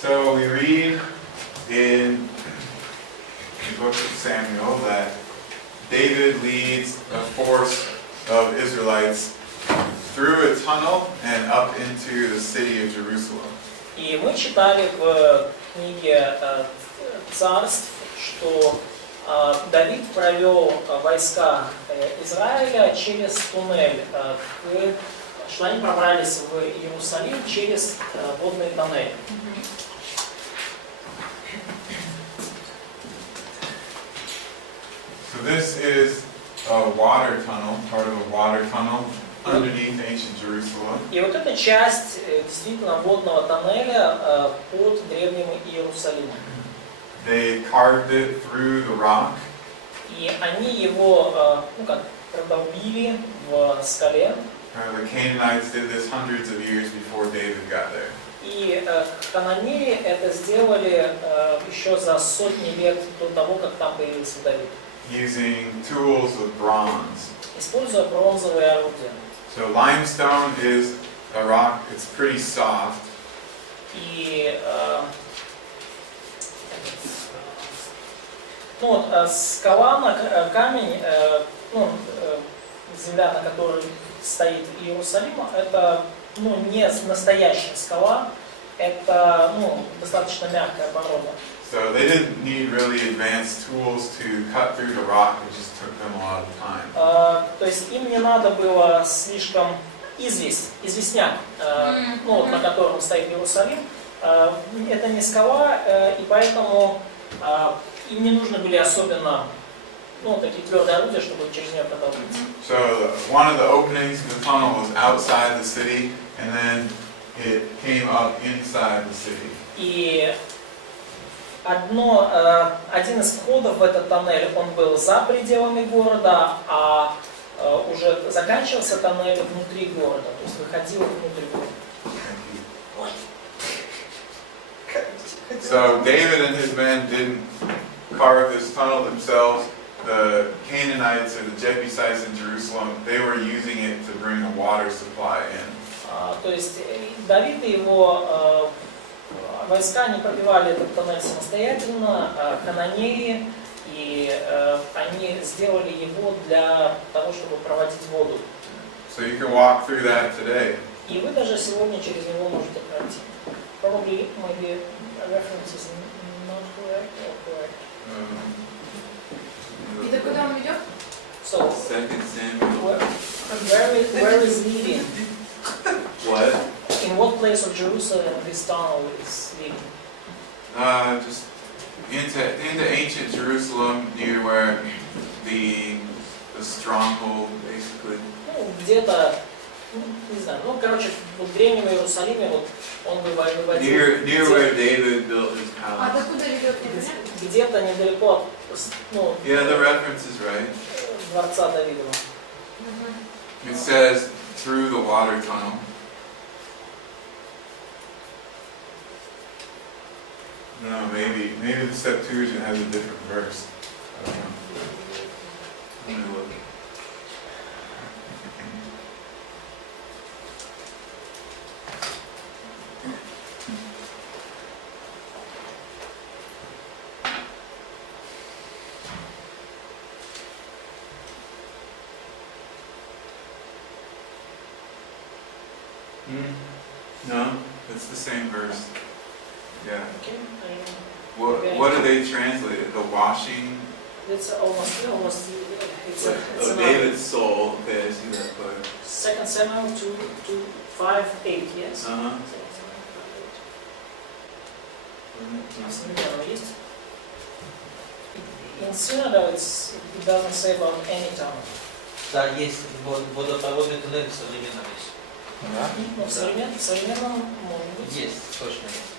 So we read in the book of Samuel that David leads a force of Israelites through a tunnel and up into the city of Jerusalem. И мы читали в книге «Царств», что Давид провел войска Израиля через туннель, что они пробрались в Иерусалим через водный тоннель. So this is a water tunnel, part of a water tunnel underneath ancient Jerusalem. И вот эта часть действительно водного тоннеля под древним Иерусалимом. They carved it through the rock. И они его продолбили в скале. The Canaanites did this hundreds of years before David got there. И хананеи это сделали еще за сотни лет до того, как там появился Давид. Using tools of bronze. Используя бронзовые орудия. So limestone is a rock, it's pretty soft. И скала, камень, земля, на которой стоит Иерусалим, это не настоящая скала, это достаточно мягкая порода. So they didn't need really advanced tools to cut through the rock, it just took them a lot of time. То есть им не надо было слишком известняк, на котором стоит Иерусалим, это не скала, и поэтому им не нужны были особенно такие твердые орудия, чтобы через нее продолбиться. So one of the openings in the tunnel was outside the city, and then it came up inside the city. И один из входов в этот тоннель, он был за пределами города, а уже заканчивался тоннель внутри города, то есть выходил внутрь города. So David and his men didn't carve this tunnel themselves. The Canaanites or the Jebusites in Jerusalem, they were using it to bring a water supply in. То есть Давид и его войска не пробивали этот тоннель самостоятельно, хананеи, и они сделали его для того, чтобы проводить воду. So you can walk through that today. И вы даже сегодня через него можете пройти. Probably, maybe reference is not correct or correct. И до куда он идет? So, Second Samuel. where is leading? What? In what place of Jerusalem this tunnel is leading? Just into ancient Jerusalem, near where the stronghold, basically. Где-то, не знаю, в древнем Иерусалиме он выводил. Near where David built his А palace. докуда ведет? Где-то недалеко от, Yeah, the reference is right. дворца Давидова. It says through the water tunnel. I don't know, maybe the Septuagint has a different verse. I don't know. Let me look. No, it's the same verse. Yeah. Okay. What do they translate it? The washing It's almost it's of David's soul. Okay, I see that part. 2 Samuel 2:5-8, yes? Uh-huh. In Synod, it doesn't say about any tunnel. Да, есть водопроводный туннель в современном есть. Да? Но в современном может быть. Есть, точно есть.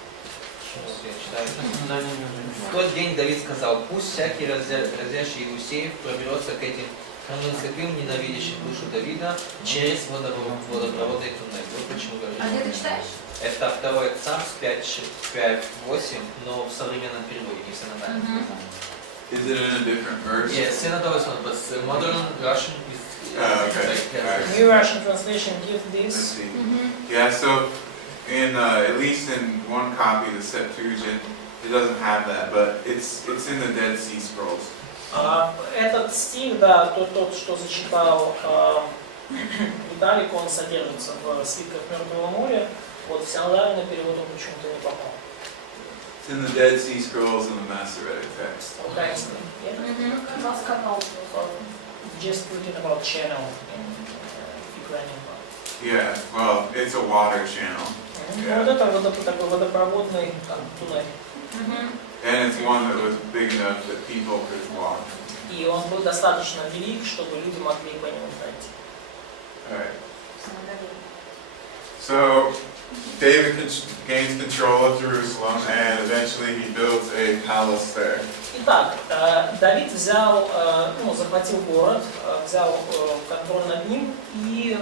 Вот я читаю. В тот день Давид сказал: пусть всякий разящий Иусеев проберется к этим хроническим ненавидящим душу Давида через водопроводный туннель. Вот почему говорю. А где ты читаешь? Это 2 Царств 5:8, но в современном переводе, не в синодальном. Is it in a different verse? Yes, synodal is one, but modern Russian is Okay. New Russian translation gives Let's this. see. Yeah, so at least in one copy, the Septuagint, it doesn't have that, but it's in the Dead Sea Scrolls. Этот стих, да, тот, что зачитал Виталик, он содержится в свитках Мертвого моря. Вот в синодальный перевод он почему-то не попал. It's in the Dead Sea Scrolls and the Masoretic text. Украинский. Расканал. Just written about channel in Ukrainian. Yeah, well, it's a water channel. Ну, вот это такой водопроводный там, туннель. And it's one that was big enough that people could walk. И он был достаточно велик, чтобы люди могли по нему пройти. Alright. So, David gains control of Jerusalem and eventually he builds a palace there. Итак, Давид взял, захватил город, взял контроль над ним и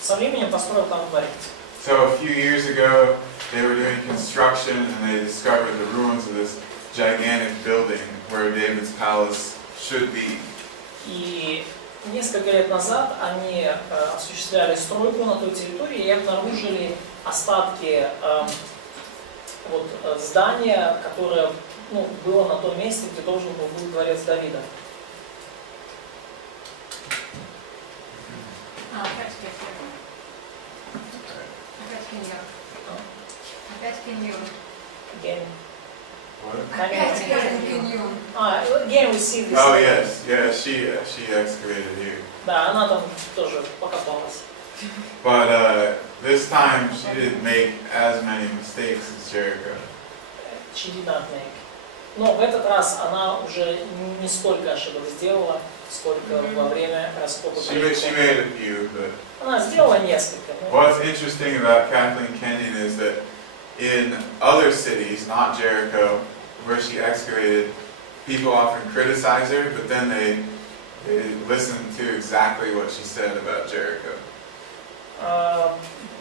со временем построил там дворец. So a few years ago, they were doing construction and they discovered the ruins of this gigantic building where David's palace should be. И несколько лет назад они осуществляли стройку на той территории и обнаружили остатки здания, которое было на том месте, где должен был быть дворец Давида. Опять каньон. Again. What? Опять каньон. Again we see this. Oh yes, yeah, she excavated here. Да, она там тоже покопалась. But this time she didn't make as many mistakes as Jericho. She did not make. Но в этот раз она уже не столько ошибок сделала, сколько во время раскопа. She made a few, but Она сделала несколько. what's interesting about Kathleen Kenyon is that in other cities, not Jericho, where she excavated, people often criticize her, but then they listen to exactly what she said about Jericho.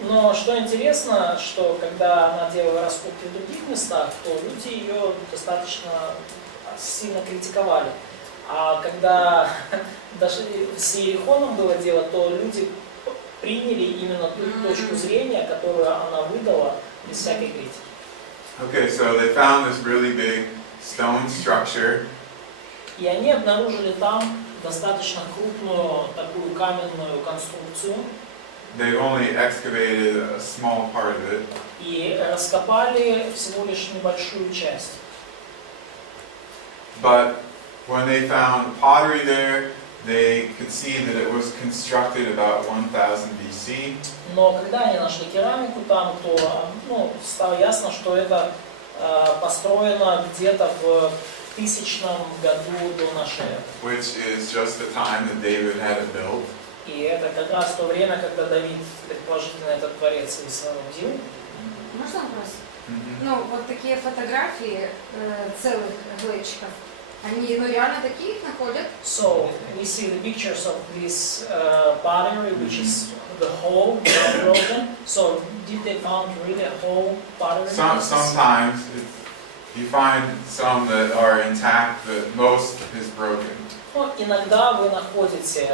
Но что интересно, что когда она делала раскопки в других местах, то люди ее достаточно сильно критиковали. А когда даже с Иерихоном было дело, то люди приняли именно ту точку зрения, которую она выдала, без всякой критики. Okay, so they found this really big stone structure. И они обнаружили там достаточно крупную такую каменную конструкцию. They only excavated a small part of it. И раскопали всего лишь небольшую часть. But when they found pottery there, they could see that it was constructed about 1000 BC. Но когда они нашли керамику там, то стало ясно, что это построено где-то в 1000 году до нашей эры. Which is just the time that David had it built. И это как раз то время, когда Давид, предположительно, этот дворец и соорудил. Можно вопрос? Ну, вот такие фотографии целых глечиков, они, реально такие их находят? So we see the pictures of this pottery, which is the whole broken. So did they found really a whole pottery? Sometimes you find some that are intact, but most is broken. Иногда вы находите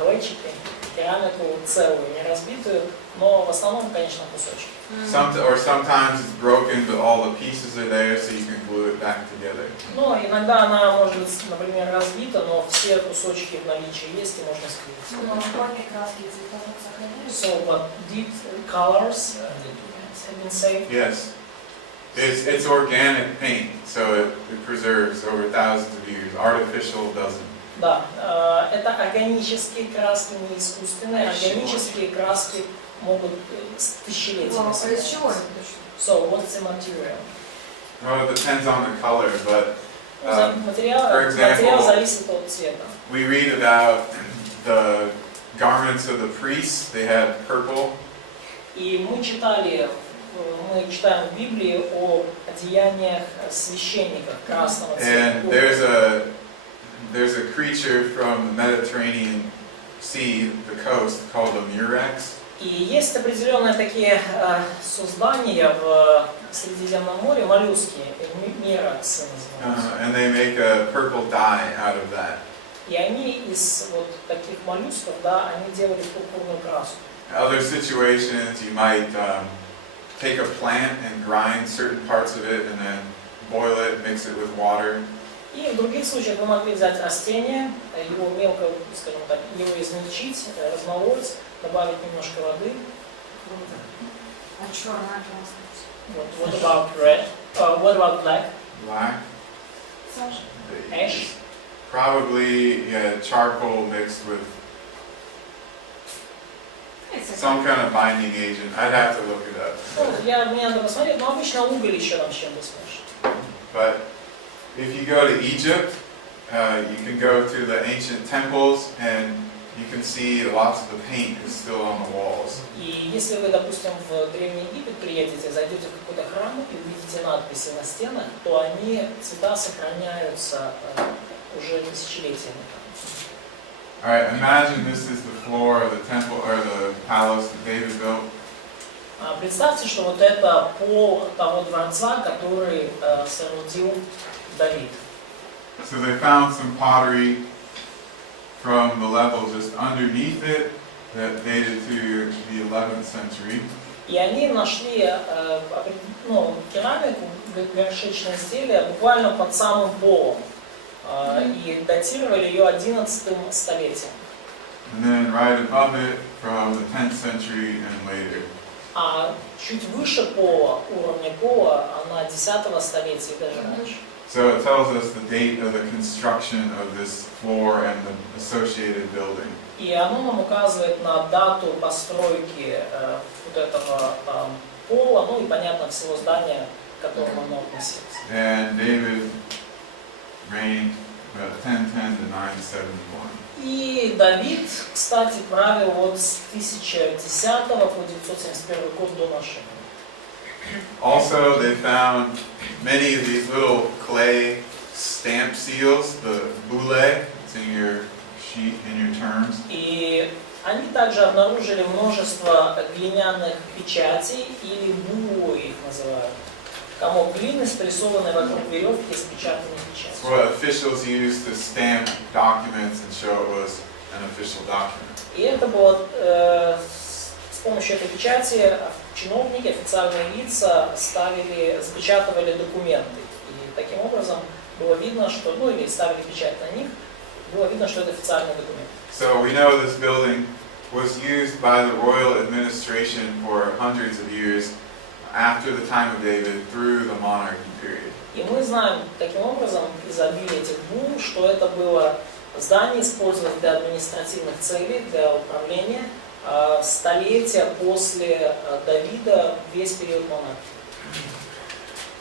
глечики, керамику целую, не разбитую, но в основном, конечно, кусочки. Sometimes it's broken, but all the pieces are there, so you can glue it back together. Но иногда она может быть, например, разбита, но все кусочки в наличии есть и можно склеить. Но форме краски и цветов сохранились? So, but did colors have been saved? Yes. It's organic paint, so it preserves over thousands of years. Artificial doesn't. Да, это органические краски, не искусственные. Органические краски могут тысячелетиями Из чего это? So, what's the material? Well, it depends on the color, but Материал зависит от цвета. we read about the garments of the priests. They had purple. И мы читаем в Библии о одеяниях священников красного цвета. And there's a creature from the Mediterranean Sea, the coast, called a murex. И есть определенные такие создания в Средиземном море, моллюски, мираксы называются. And they make a purple dye out of that. И они из вот таких моллюсков, да, они делали пурпурную краску. other situations, you might take a plant and grind certain parts of it and then boil it, mix it with water. И в других случаях вы могли взять растение, его мелко, скажем так, его измельчить, размолоть, добавить немножко воды. А черная красная? What about red? What about black? Black. Саша? Ash? Probably, yeah, charcoal mixed with some kind of binding agent. I'd have to look it up. Мне надо посмотреть, но обычно уголь еще там с чем-то смешивают. But if you go to Egypt, you can go to the ancient temples and you can see lots of the paint is still on the walls. И если вы, допустим, в Древний Египет приедете, зайдете в какой-то храм и увидите надписи на стенах, то они, цвета сохраняются уже тысячелетиями. Alright, imagine this is the floor of the temple or the palace that David built. Представьте, что вот это пол того дворца, который соорудил Давид. So they found some pottery from the level just underneath it that dated to the 11th century. И они нашли керамику, горшечное изделие буквально под самым полом. И датировали ее 11 столетием. And then right above it from the 10th century and later. А чуть выше пола, уровня пола, она 10 столетия и даже раньше. So it tells us the date of the construction of this floor and the associated building. И оно нам указывает на дату постройки вот этого пола, ну и понятно всего здания, к которому оно относилось. And David reigned 1010 to 971. И Давид, кстати, правил вот с 1010 по 971 год до нашей эры. Also, they found many of these little clay stamp seals, the boule, it's in your sheet, in your terms. И они также обнаружили множество глиняных печатей, или буллы их называют. Комок глины, спрессованный вокруг веревки с печатными печатями. It's what officials used to stamp documents and show it was an official document. И это было с помощью этой печати чиновники, официальные лица запечатывали документы. И таким образом было видно, что, ну или ставили печать на них, было видно, что это официальный документ. So we know this building was used by the royal administration for hundreds of years after the time of David through the monarchy period. И мы знаем таким образом из обилия этих булл, что это было здание использовалось для административных целей, для управления столетия после Давида, весь период монархии.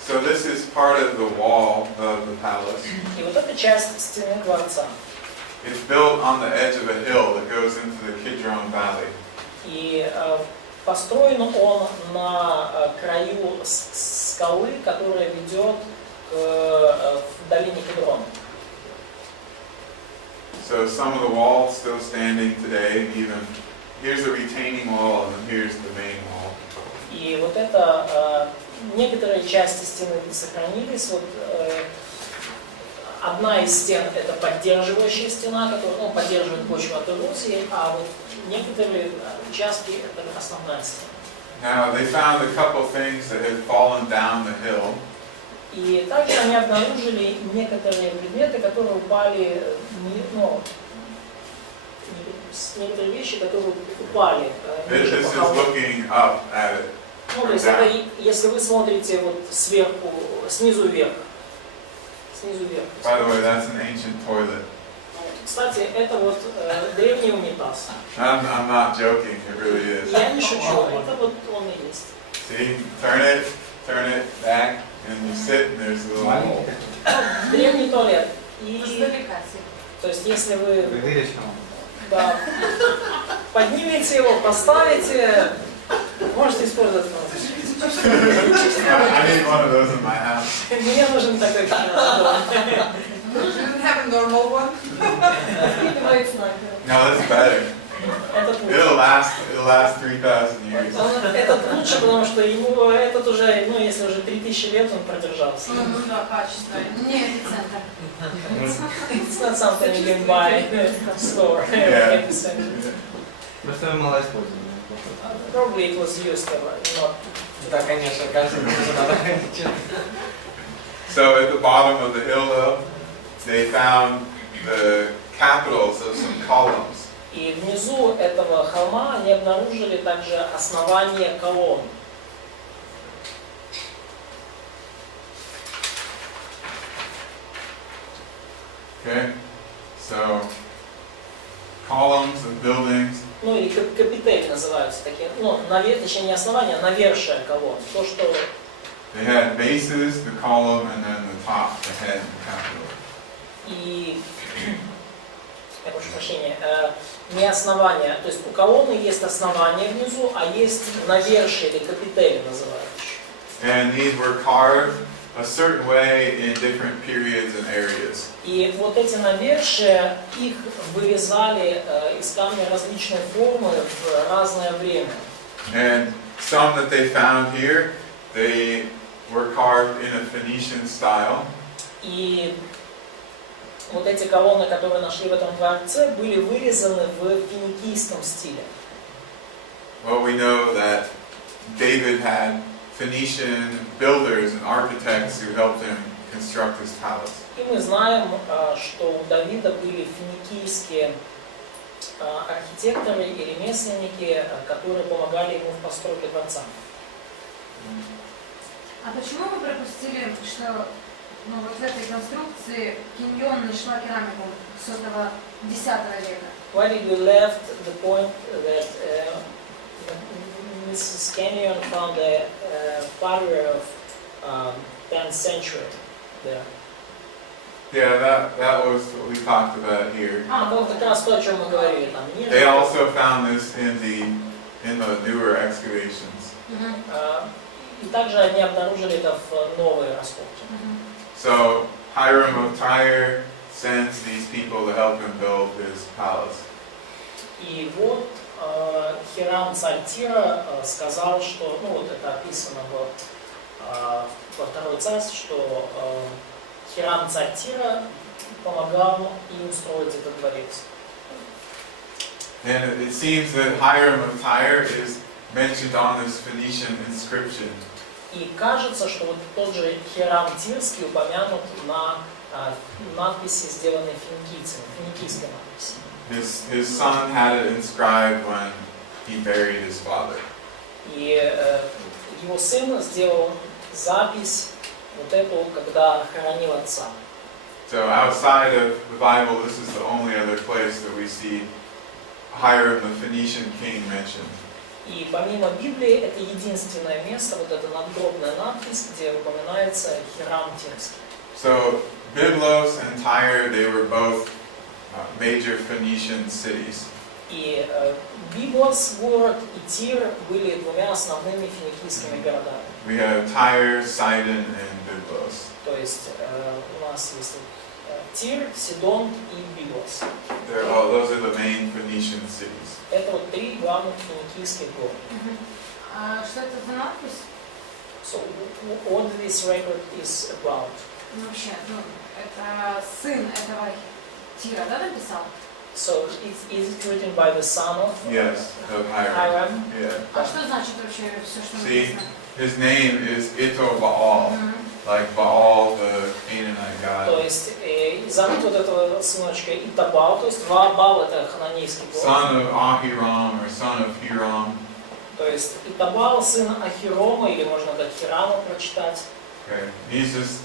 So this is part of the wall of the palace. И вот эта часть стены дворца. It's built on the edge of a hill that goes into the Kidron Valley. И построен он на краю скалы, которая ведет к долине Кедрона. So some of the walls still standing today, even here's the retaining wall and then here's the main wall. И вот это некоторые части стены сохранились. Вот одна из стен это поддерживающая стена, которая поддерживает почву от эрозии, а вот некоторые участки это основная стена. Now they found a couple things that had fallen down the hill. И также они обнаружили некоторые предметы, которые упали, некоторые вещи, которые упали ниже по холму. Ну, то есть это, если вы смотрите вот сверху, снизу вверх. Снизу вверх. By the way, that's an ancient toilet. Кстати, это вот древний унитаз. I'm not joking, it really is. Я не шучу, это вот он и есть. See, turn it back, and you sit, and there's a little hole. Древний туалет. И, Издалека. то есть, если вы поднимете его, поставите, можете использовать. I need one of those in my house. Мне нужен такой кино. Doesn't have a normal one. No, that's better. Этот лучше. It'll last 3,000 years. Этот лучше, потому что ему этот уже, если уже 3000 лет он продержался. Ну да, качественно. Не эпицентр. It's not something you can buy in a store. Yeah. Просто мало использовали. Probably it was used not. Да, конечно, каждый день надо ходить. So at the bottom of the hill, though, they found the capitals of some columns. И внизу этого холма они обнаружили также основание колонн. Okay, so columns of buildings. Ну и капитель называются такие, ну, точнее не основание, а навершие колонн. То, что They had bases, the column, and then the top, the head, the capital. и, я прошу прощения, не основание, то есть у колонны есть основание внизу, а есть навершие или капители называют еще. And these were carved a certain way in different periods and areas. И вот эти навершия, их вырезали из камня различной формы в разное время. And some that they found here, they were carved in a Phoenician style. И вот эти колонны, которые нашли в этом дворце, были вырезаны в финикийском стиле. Well, we know that David had Phoenician builders and architects who helped him construct his palace. И мы знаем, что у Давида были финикийские архитекторы и ремесленники, которые помогали ему в постройке дворца. А почему вы пропустили, что вот в этой конструкции Киньон нашла керамику с этого X века? Why did we left the point that Mrs. Kenyon found a pottery of 10th century there? Yeah, that was what we talked about here. Это как раз то, о чем мы говорили там. They also found this in the newer excavations. И также они обнаружили это в новые раскопки. So Hiram of Tyre sends these people to help him build his palace. И вот Хирам царь Тира сказал, что, ну вот это описано во второй царстве, что Хирам царь Тира помогал им строить этот дворец. And it seems that Hiram of Tyre is mentioned on this Phoenician inscription. И кажется, что вот тот же Хирам Тирский упомянут на надписи, сделанной финикийцами, финикийской надписи. His son had it inscribed when he buried his father. И его сын сделал запись вот эту, когда хоронил отца. So outside of the Bible, this is the only other place that we see Hiram, the Phoenician king, mentioned. И помимо Библии, это единственное место, вот эта надгробная надпись, где упоминается Хирам Тирский. So Byblos and Tyre, they were both major Phoenician cities. И Библос город и Тир были двумя основными финикийскими городами. We have Tyre, Sidon, and Byblos. То есть у нас есть Тир, Сидон и Библос. Those are the main Phoenician cities. Это вот три главных финикийских города. А что это за надпись? So what this record is about? Ну, вообще, это сын этого Тира, да, написал? So is it written by the son of Yes, of Hiram. Hiram? Yeah. А что значит вообще все, что See, написано? his name is Ito Baal, like Baal, the Canaanite god. То есть зовут вот этого сыночка Итабал, то есть Ваабал это хананейский бог. Son of Ahiram or son of Hiram. То есть Итабал сын Ахирома, или можно так Хирама прочитать. Okay. He's just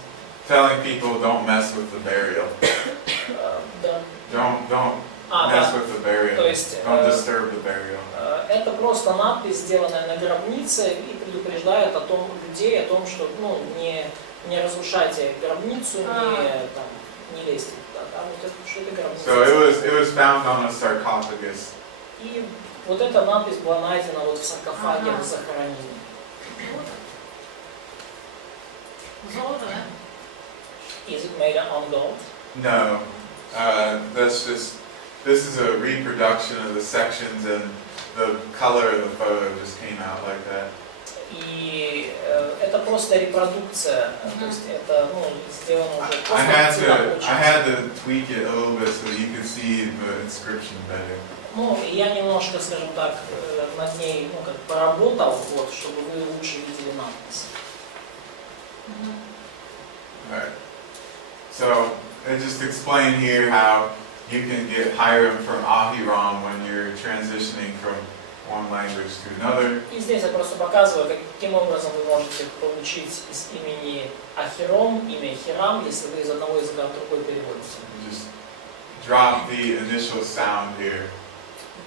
telling people don't mess with the burial. Да. Don't mess with the burial. То есть Don't disturb the burial. это просто надпись, сделанная на гробнице, и предупреждает о том людей, о том, что не разрушайте гробницу, не лезьте туда. Да, вот это, что это гробница. So it was found on a sarcophagus. И вот эта надпись была найдена вот в саркофаге в захоронении. Золото, да? Is it made on gold? No, this is a reproduction of the sections, and the color of the photo just came out like that. И это просто репродукция, то есть это сделано уже I просто had to tweak it a little bit so that you could see the inscription better. Ну, я немножко, скажем так, над ней, ну, как поработал, вот, чтобы вы лучше видели надпись. Alright. So, I just explain here how you can get Hiram from Ahiram when you're transitioning from one language to another. И здесь я просто показываю, каким образом вы можете получить из имени Ахиром имя Хирам, если вы из одного языка в другой переводите. Just drop the initial sound here.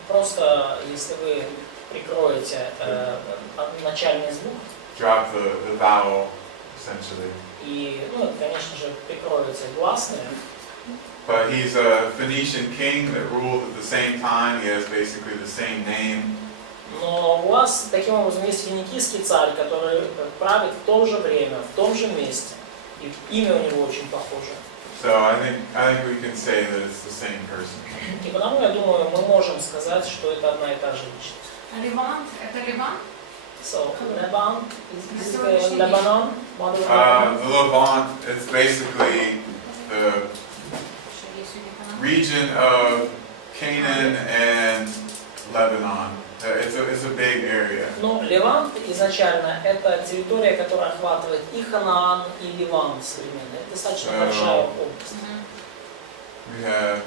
Просто, если вы прикроете начальный звук, Drop the vowel, essentially. и, ну, конечно же, прикроете гласные. But he's a Phoenician king that ruled at the same time. He has basically the same name. Но у вас таким образом есть финикийский царь, который правит в то же время, в том же месте. И имя у него очень похоже. So I think we can say that it's the same person. И потому, я думаю, мы можем сказать, что это одна и та же личность. А Ливан, это Ливан? So, Lebanon, is it Lebanon? The Levant, it's basically the region of Canaan and Lebanon. It's a big area. Ну, Левант изначально это территория, которая охватывает и Ханаан, и Ливан современный. Это достаточно большая область. We have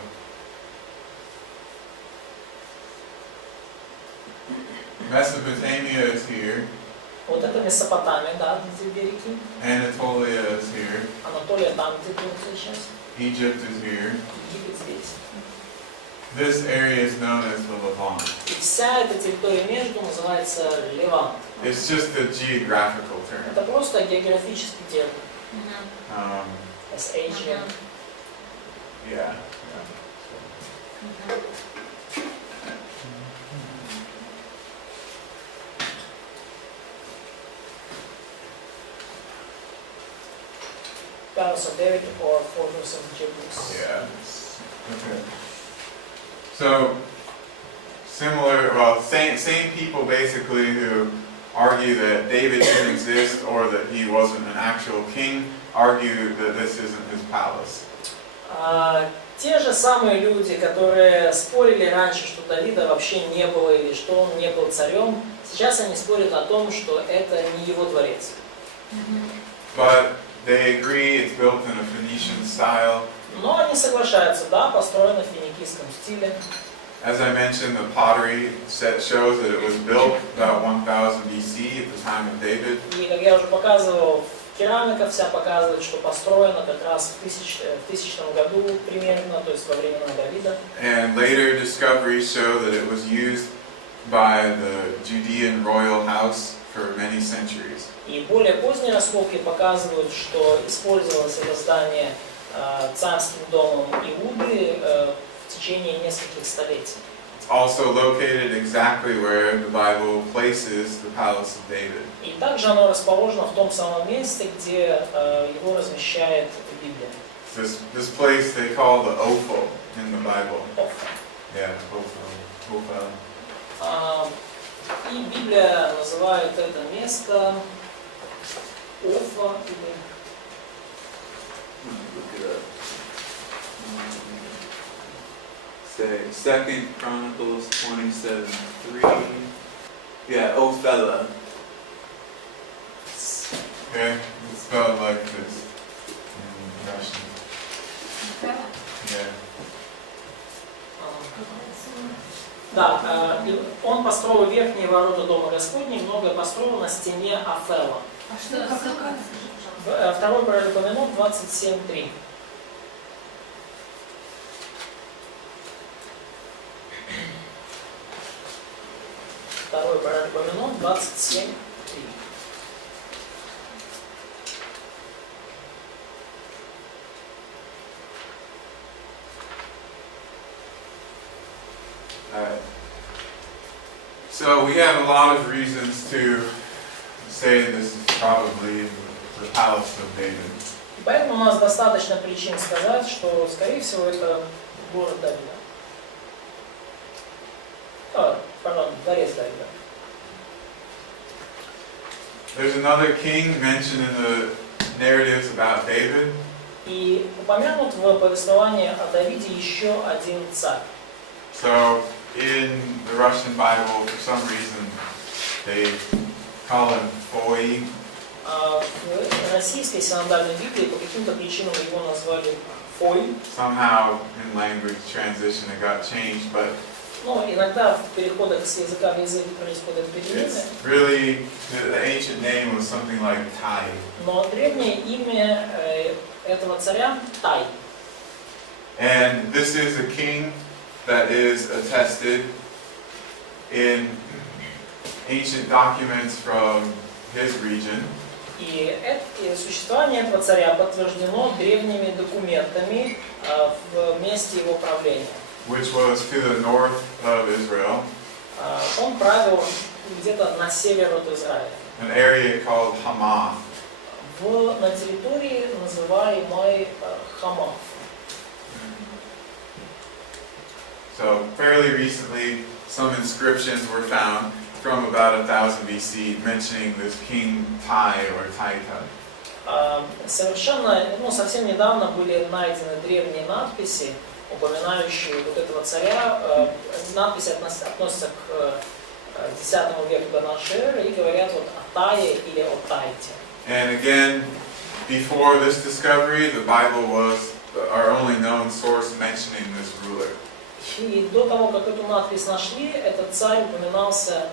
Mesopotamia is here. Вот это Месопотамия, да, где две реки. Anatolia is here. Анатолия там, где Турция сейчас. Egypt is here. Египет здесь. This area is known as the Levant. И вся эта территория между называется Левант. It's just a geographical term. Это просто географический термин. S-H-M. Yeah. Palace of David or Fortress of Jebus. Yeah. Okay. So similar, well, same people basically who argue that David didn't exist or that he wasn't an actual king, argue that this isn't his palace. Те же самые люди, которые спорили раньше, что Давида вообще не было или что он не был царем, сейчас они спорят о том, что это не его дворец. But they agree it's built in a Phoenician style. Но они соглашаются, да, построено в финикийском стиле. As I mentioned, the pottery set shows that it was built about 1000 BC at the time of David. И, как я уже показывал, керамика вся показывает, что построена как раз в 1000 году примерно, то есть во времена Давида. And later discoveries show that it was used by the Judean royal house for many centuries. И более поздние раскопки показывают, что использовалось это здание царским домом Иуды в течение нескольких столетий. It's also located exactly where the Bible places the palace of David. И также оно расположено в том самом месте, где его размещает Библия. This place they call the Ophel in the Bible. Офа. Yeah, Ophel. И Библия называет это место Офа или... Look it up. Say 2 Chronicles 27:3. Yeah, Ophela. Okay, it's spelled like this in Russian. Yeah. Да, он построил верхние ворота Дома Господней, многое построил на стене Афела. А что это такое? Второй пророк упомянул 27:3. Второй пророк упомянул 27:3. Alright. So we have a lot of reasons to say this is probably the palace of David. И поэтому у нас достаточно причин сказать, что, скорее всего, это город Давида. Пардон, дворец Давида. There's another king mentioned in the narratives about David. И упомянут в повествовании о Давиде еще один царь. So in the Russian Bible, for some reason, they call him Foy. В российской синодальной Библии по каким-то причинам его назвали Фой. Somehow in language transition it got changed, but Но иногда в переходах с языка в язык происходят перемены. it's really, the ancient name was something like Tai. Но древнее имя этого царя Тай. And this is a king that is attested in ancient documents from his region. И существование этого царя подтверждено древними документами в месте его правления. Which was to the north of Israel, Он правил где-то на север от Израиля, an area called Hamath. на территории, называемой Хама. So fairly recently, some inscriptions were found from about 1000 BC mentioning this King Tai or Taita. Совершенно, совсем недавно были найдены древние надписи, упоминающие вот этого царя. Надписи относятся к X веку до нашей эры и говорят вот о Тае или о Тайте. And again, before this discovery, the Bible was our only known source mentioning this ruler. И до того, как эту надпись нашли, этот царь упоминался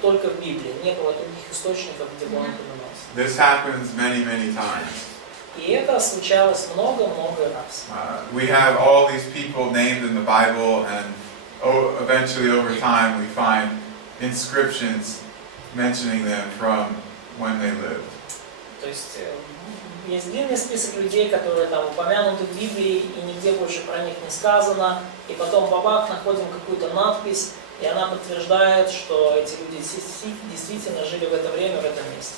только в Библии. Не было других источников, где бы он упоминался. This happens many, many times. И это случалось много-много раз. We have all these people named in the Bible, and eventually over time we find inscriptions mentioning them from when they lived. То есть есть длинный список людей, которые там упомянуты в Библии, и нигде больше про них не сказано. И потом бабах, находим какую-то надпись, и она подтверждает, что эти люди действительно жили в это время, в этом месте.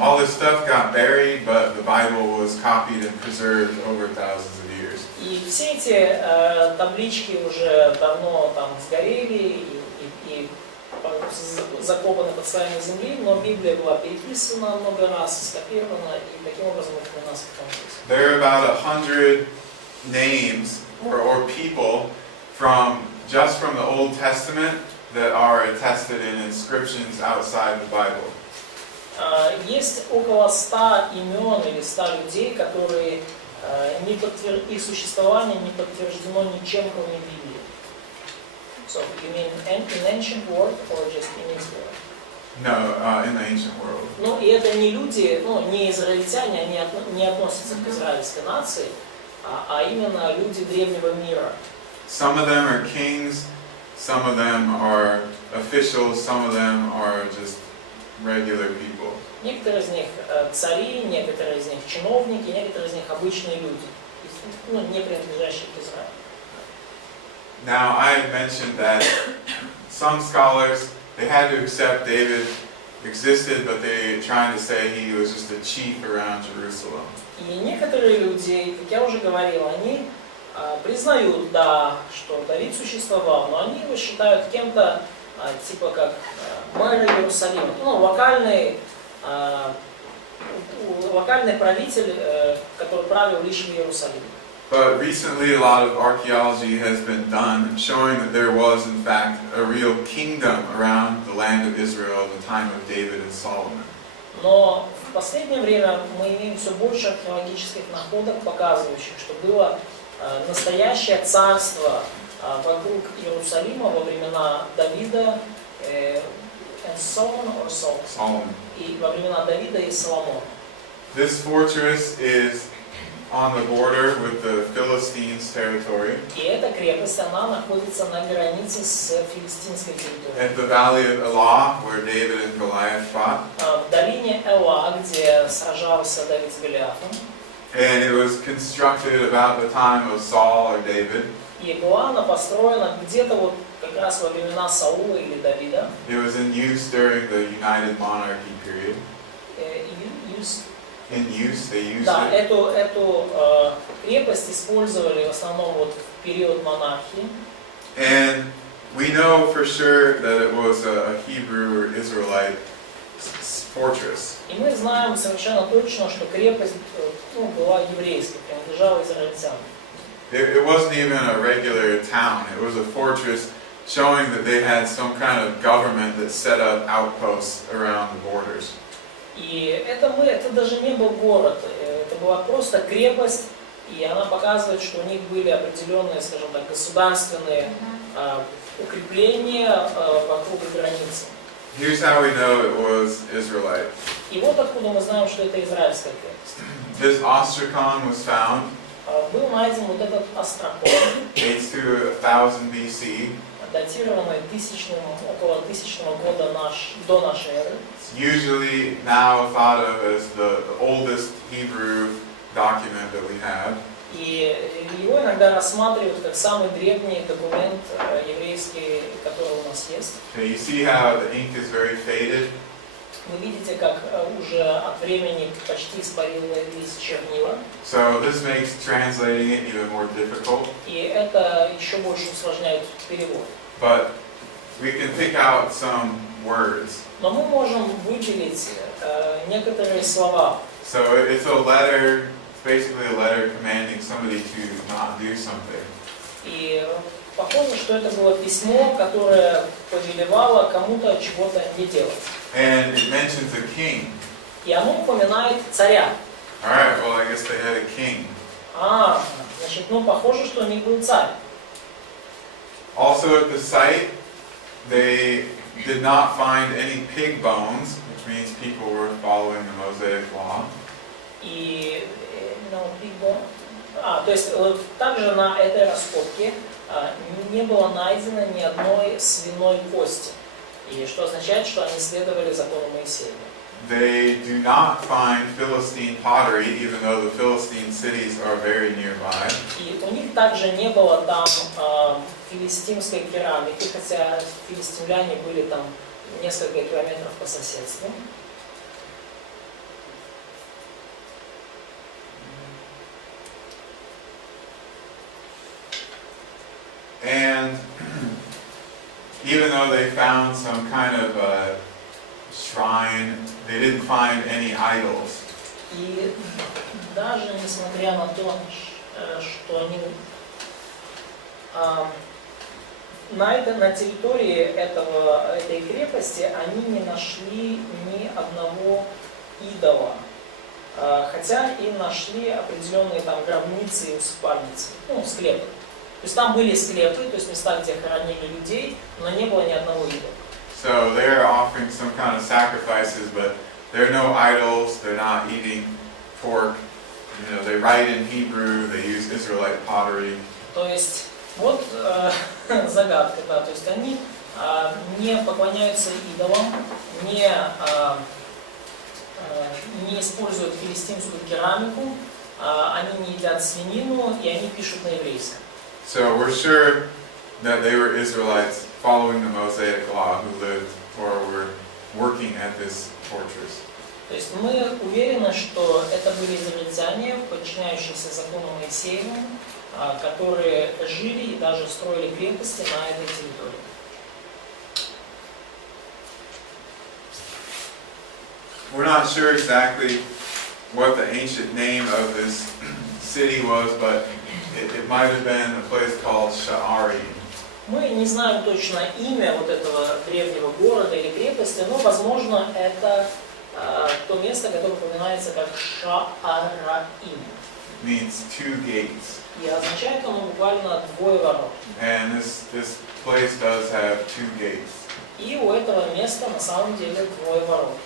All this stuff got buried, but the Bible was copied and preserved over thousands of years. И все эти таблички уже давно там сгорели и закопаны под слоями земли, но Библия была переписана много раз, скопирована, и таким образом их у нас сохранилось. There are about 100 names or people just from the Old Testament that are attested in inscriptions outside the Bible. Есть около 100 имен или 100 людей, которые их существование не подтверждено ничем, кроме Библии. So, you mean in ancient world or just in Israel? No, in the ancient world. Ну, и это не люди, не израильтяне, они не относятся к израильской нации, а именно люди древнего мира. Some of them are kings, some of them are officials, some of them are just regular people. Некоторые из них цари, некоторые из них чиновники, некоторые из них обычные люди, не принадлежащие к Израилю. Now, I had mentioned that some scholars, they had to accept David existed, but they're trying to say he was just a chief around Jerusalem. И некоторые люди, как я уже говорил, они признают, да, что Давид существовал, но они его считают кем-то, типа как мэр Иерусалима, локальный правитель, который правил лишь в Иерусалиме. But recently a lot of archaeology has been done showing that there was in fact a real kingdom around the land of Israel in the time of David and Solomon. Но в последнее время мы имеем все больше археологических находок, показывающих, что было настоящее царство вокруг Иерусалима во времена Давида и во времена Давида и Соломона. This fortress is on the border with the Philistines' territory. И эта крепость, она находится на границе с филистимской территорией. At the valley of Elah, where David and Goliath fought. В долине Эла, где сражался Давид с Голиафом. And it was constructed about the time of Saul or David. И была она построена где-то вот как раз во времена Саула или Давида. It was in use during the United Monarchy period. In use, they used Да, it. эту крепость использовали в основном вот в период монархии. And we know for sure that it was a Hebrew or Israelite fortress. И мы знаем совершенно точно, что крепость была еврейской, принадлежала израильтянам. It wasn't even a regular town. It was a fortress showing that they had some kind of government that set up outposts around the borders. И это даже не был город, это была просто крепость, и она показывает, что у них были определенные, скажем так, государственные укрепления вокруг границы. Here's how we know it was Israelite. И вот откуда мы знаем, что это израильская крепость. This ostracon was found Был найден вот этот острокон, dates to 1000 BC. датированный около 1000 года до нашей эры. It's usually now thought of as the oldest Hebrew document that we have. И его иногда рассматривают как самый древний документ еврейский, который у нас есть. Okay, you see how the ink is very faded? Вы видите, как уже от времени почти испарились чернила. So this makes translating it even more difficult. И это еще больше усложняет перевод. But we can pick out some words. Но мы можем выделить некоторые слова. So it's a letter, it's basically a letter commanding somebody to not do something. И похоже, что это было письмо, которое повелевало кому-то чего-то не делать. And it mentions a king. И оно упоминает царя. Alright, well I guess they had a king. Значит, похоже, что у них был царь. Also at the site, they did not find any pig bones, which means people were following the Mosaic law. И, то есть также на этой раскопке не было найдено ни одной свиной кости. И что означает, что они следовали закону Моисея. They do not find Philistine pottery, even though the Philistine cities are very nearby. И у них также не было там филистимской керамики, хотя филистимляне были там несколько километров по соседству. And even though they found some kind of shrine, they didn't find any idols. И даже несмотря на то, что они на территории этой крепости они не нашли ни одного идола, хотя и нашли определенные там гробницы и усыпальницы, склепы. То есть там были склепы, то есть места, где хоронили людей, но не было ни одного идола. So they're offering some kind of sacrifices, but there are no idols. They're not eating pork. You know, they write in Hebrew. They use Israelite pottery. То есть вот загадка, да. То есть они не поклоняются идолам, не используют филистимскую керамику, они не едят свинину, и они пишут на еврейском. So we're sure that they were Israelites following the Mosaic law who lived or were working at this fortress. То есть мы уверены, что это были израильтяне, подчиняющиеся закону Моисееву, которые жили и даже строили крепости на этой территории. We're not sure exactly what the ancient name of this city was, but it might have been a place called Sha'ari. Мы не знаем точно имя вот этого древнего города или крепости, но, возможно, это то место, которое упоминается как Шa'араим. Means two gates. И означает оно буквально двое ворот. And this place does have two gates. И у этого места на самом деле двое ворот.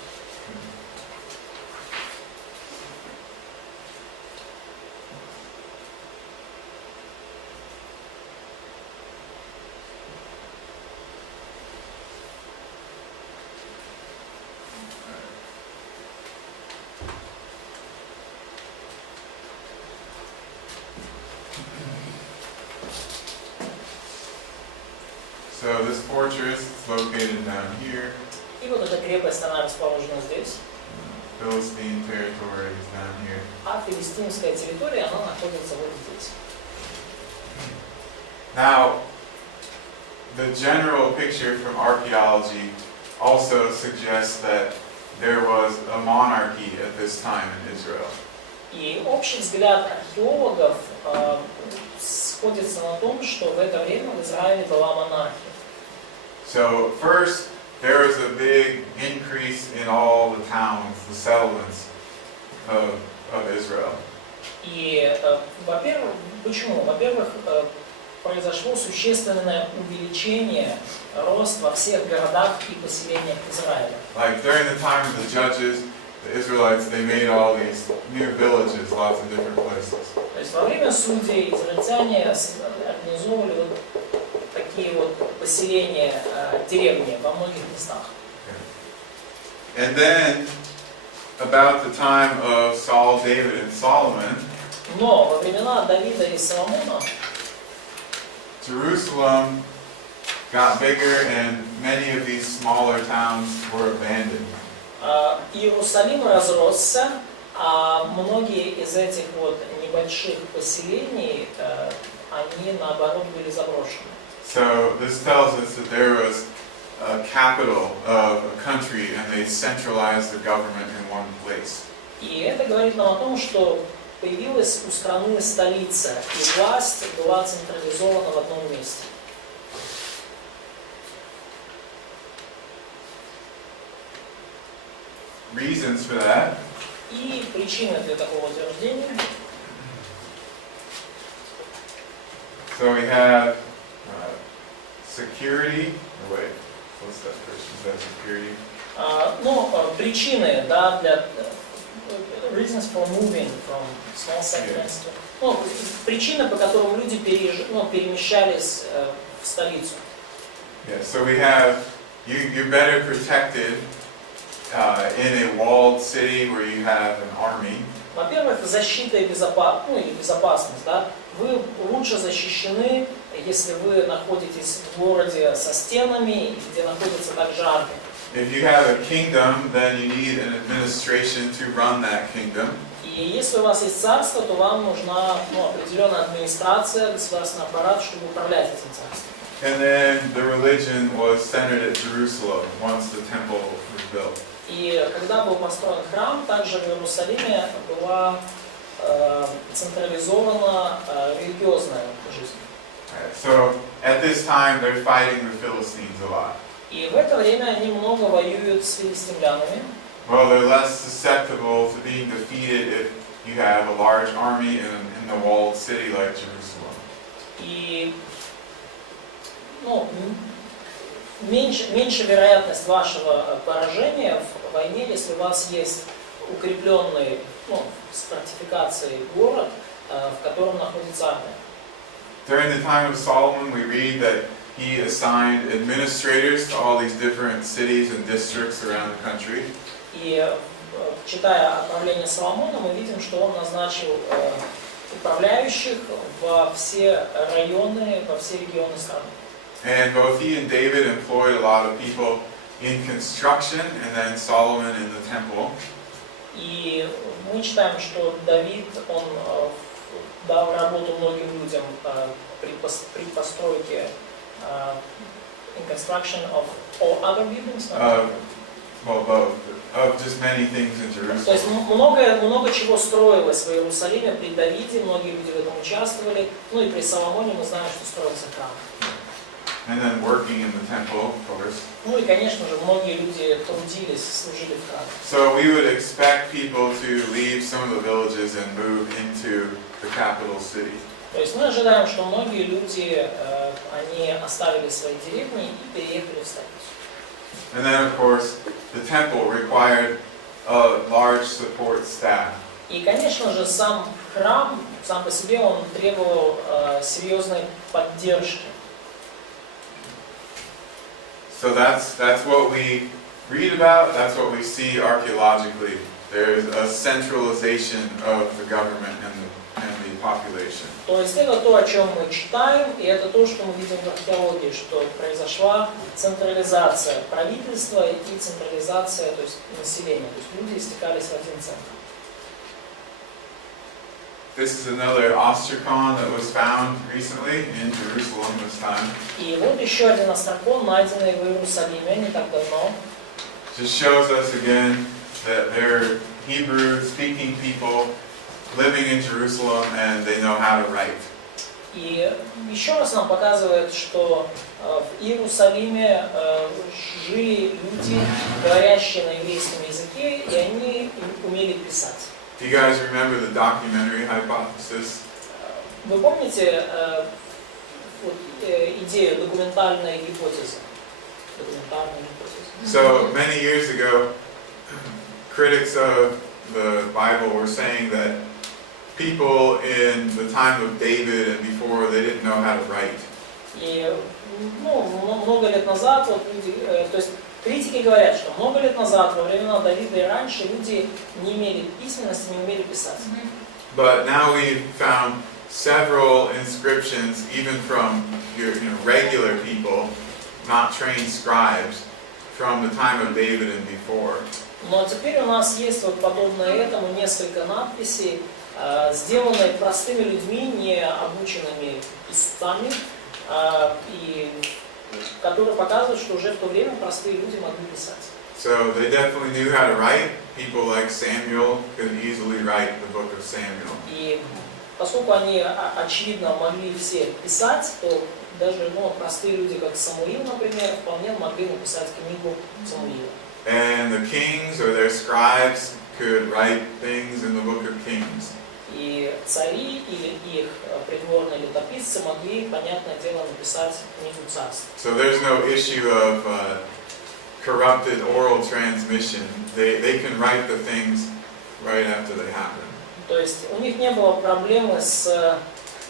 So this fortress is located down here. И вот эта крепость, она расположена здесь. Philistine territory is down here. А филистимская территория, она находится вот здесь. Now, the general picture from archaeology also suggests that there was a monarchy at this time in Israel. И общий взгляд археологов сходится на том, что в это время в Израиле была монархия. So first, there was a big increase in all the towns, the settlements of Israel. И, во-первых, почему? Во-первых, произошло существенное увеличение, рост во всех городах и поселениях Израиля. Like during the time of the judges, the Israelites, they made all these new villages, lots of different places. То есть во время судей израильтяне организовывали вот такие вот поселения, деревни во многих местах. And then, about the time of Saul, David, and Solomon, Но во времена Давида и Соломона Jerusalem got bigger and many of these smaller towns were abandoned. Иерусалим разросся, а многие из этих вот небольших поселений, они наоборот были заброшены. So this tells us that there was a capital of a country and they centralized the government in one place. И это говорит нам о том, что появилась у страны столица, и власть была централизована в одном месте. Reasons for that. И причина для такого утверждения. So we have security. Oh, wait, what's that first? Is that security? Причины, да, для reasons for moving from small settlements to, причины, по которым люди перемещались в столицу. Yeah, so we have you're better protected in a walled city where you have an army. Во-первых, защита и безопасность, да. Вы лучше защищены, если вы находитесь в городе со стенами, где находится также армия. If you have a kingdom, then you need an administration to run that kingdom. И если у вас есть царство, то вам нужна определенная администрация, государственный аппарат, чтобы управлять этим царством. And then the religion was centered at Jerusalem once the temple was built. И когда был построен храм, также в Иерусалиме была централизована религиозная жизнь. So at this time they're fighting the Philistines a lot. И в это время они много воюют с филистимлянами. Well, they're less susceptible to being defeated if you have a large army in the walled city like Jerusalem. И меньше вероятность вашего поражения в войне, если у вас есть укрепленный, с фортификацией город, в котором находится армия. During the time of Solomon, we read that he assigned administrators to all these different cities and districts around the country. И читая правление Соломона, мы видим, что он назначил управляющих во все районы, во все регионы страны. And both he and David employed a lot of people in construction, and then Solomon in the temple. И мы читаем, что Давид, он дал работу многим людям при постройке in construction of all other buildings. Of just many things in То есть Jerusalem. много чего строилось в Иерусалиме при Давиде, многие люди в этом участвовали. И при Соломоне мы знаем, что строился храм. And then working in the temple, of course. И, конечно же, многие люди трудились, служили в храме. So we would expect people to leave some of the villages and move into the capital city. То есть мы ожидаем, что многие люди, они оставили свои деревни и переехали в столицу. And then, of course, the temple required a large support staff. И, конечно же, сам храм, сам по себе, он требовал серьезной поддержки. So that's what we read about, that's what we see archaeologically. There's a centralization of the government and the population. То есть это то, о чем мы читаем, и это то, что мы видим в археологии, что произошла централизация правительства и централизация, то есть населения. То есть люди стекались в один центр. This is another ostracon that was found recently in Jerusalem this time. И вот еще один острокон, найденный в Иерусалиме не так давно. Just shows us again that they're Hebrew-speaking people living in Jerusalem and they know how to write. И еще раз нам показывает, что в Иерусалиме жили люди, говорящие на еврейском языке, и они умели писать. Do you guys remember the documentary hypothesis? Вы помните идею документальной гипотезы? So many years ago, critics of the Bible were saying that people in the time of David and before, they didn't know how to write. И много лет назад вот люди, то есть критики говорят, что много лет назад, во времена Давида и раньше, люди не имели письменности, не умели писать. But now we've found several inscriptions, even from your regular people, not trained scribes, from the time of David and before. Но теперь у нас есть вот подобное этому несколько надписей, сделанные простыми людьми, не обученными писцами, и которые показывают, что уже в то время простые люди могли писать. So they definitely knew how to write. People like Samuel could easily write the book of Samuel. И поскольку они, очевидно, могли все писать, то даже простые люди, как Самуил, например, вполне могли написать книгу Самуила. And the kings or their scribes could write things in the book of Kings. И цари или их придворные летописцы могли, понятное дело, написать книгу царств. So there's no issue of corrupted oral transmission. They can write the things right after they happen. То есть у них не было проблемы с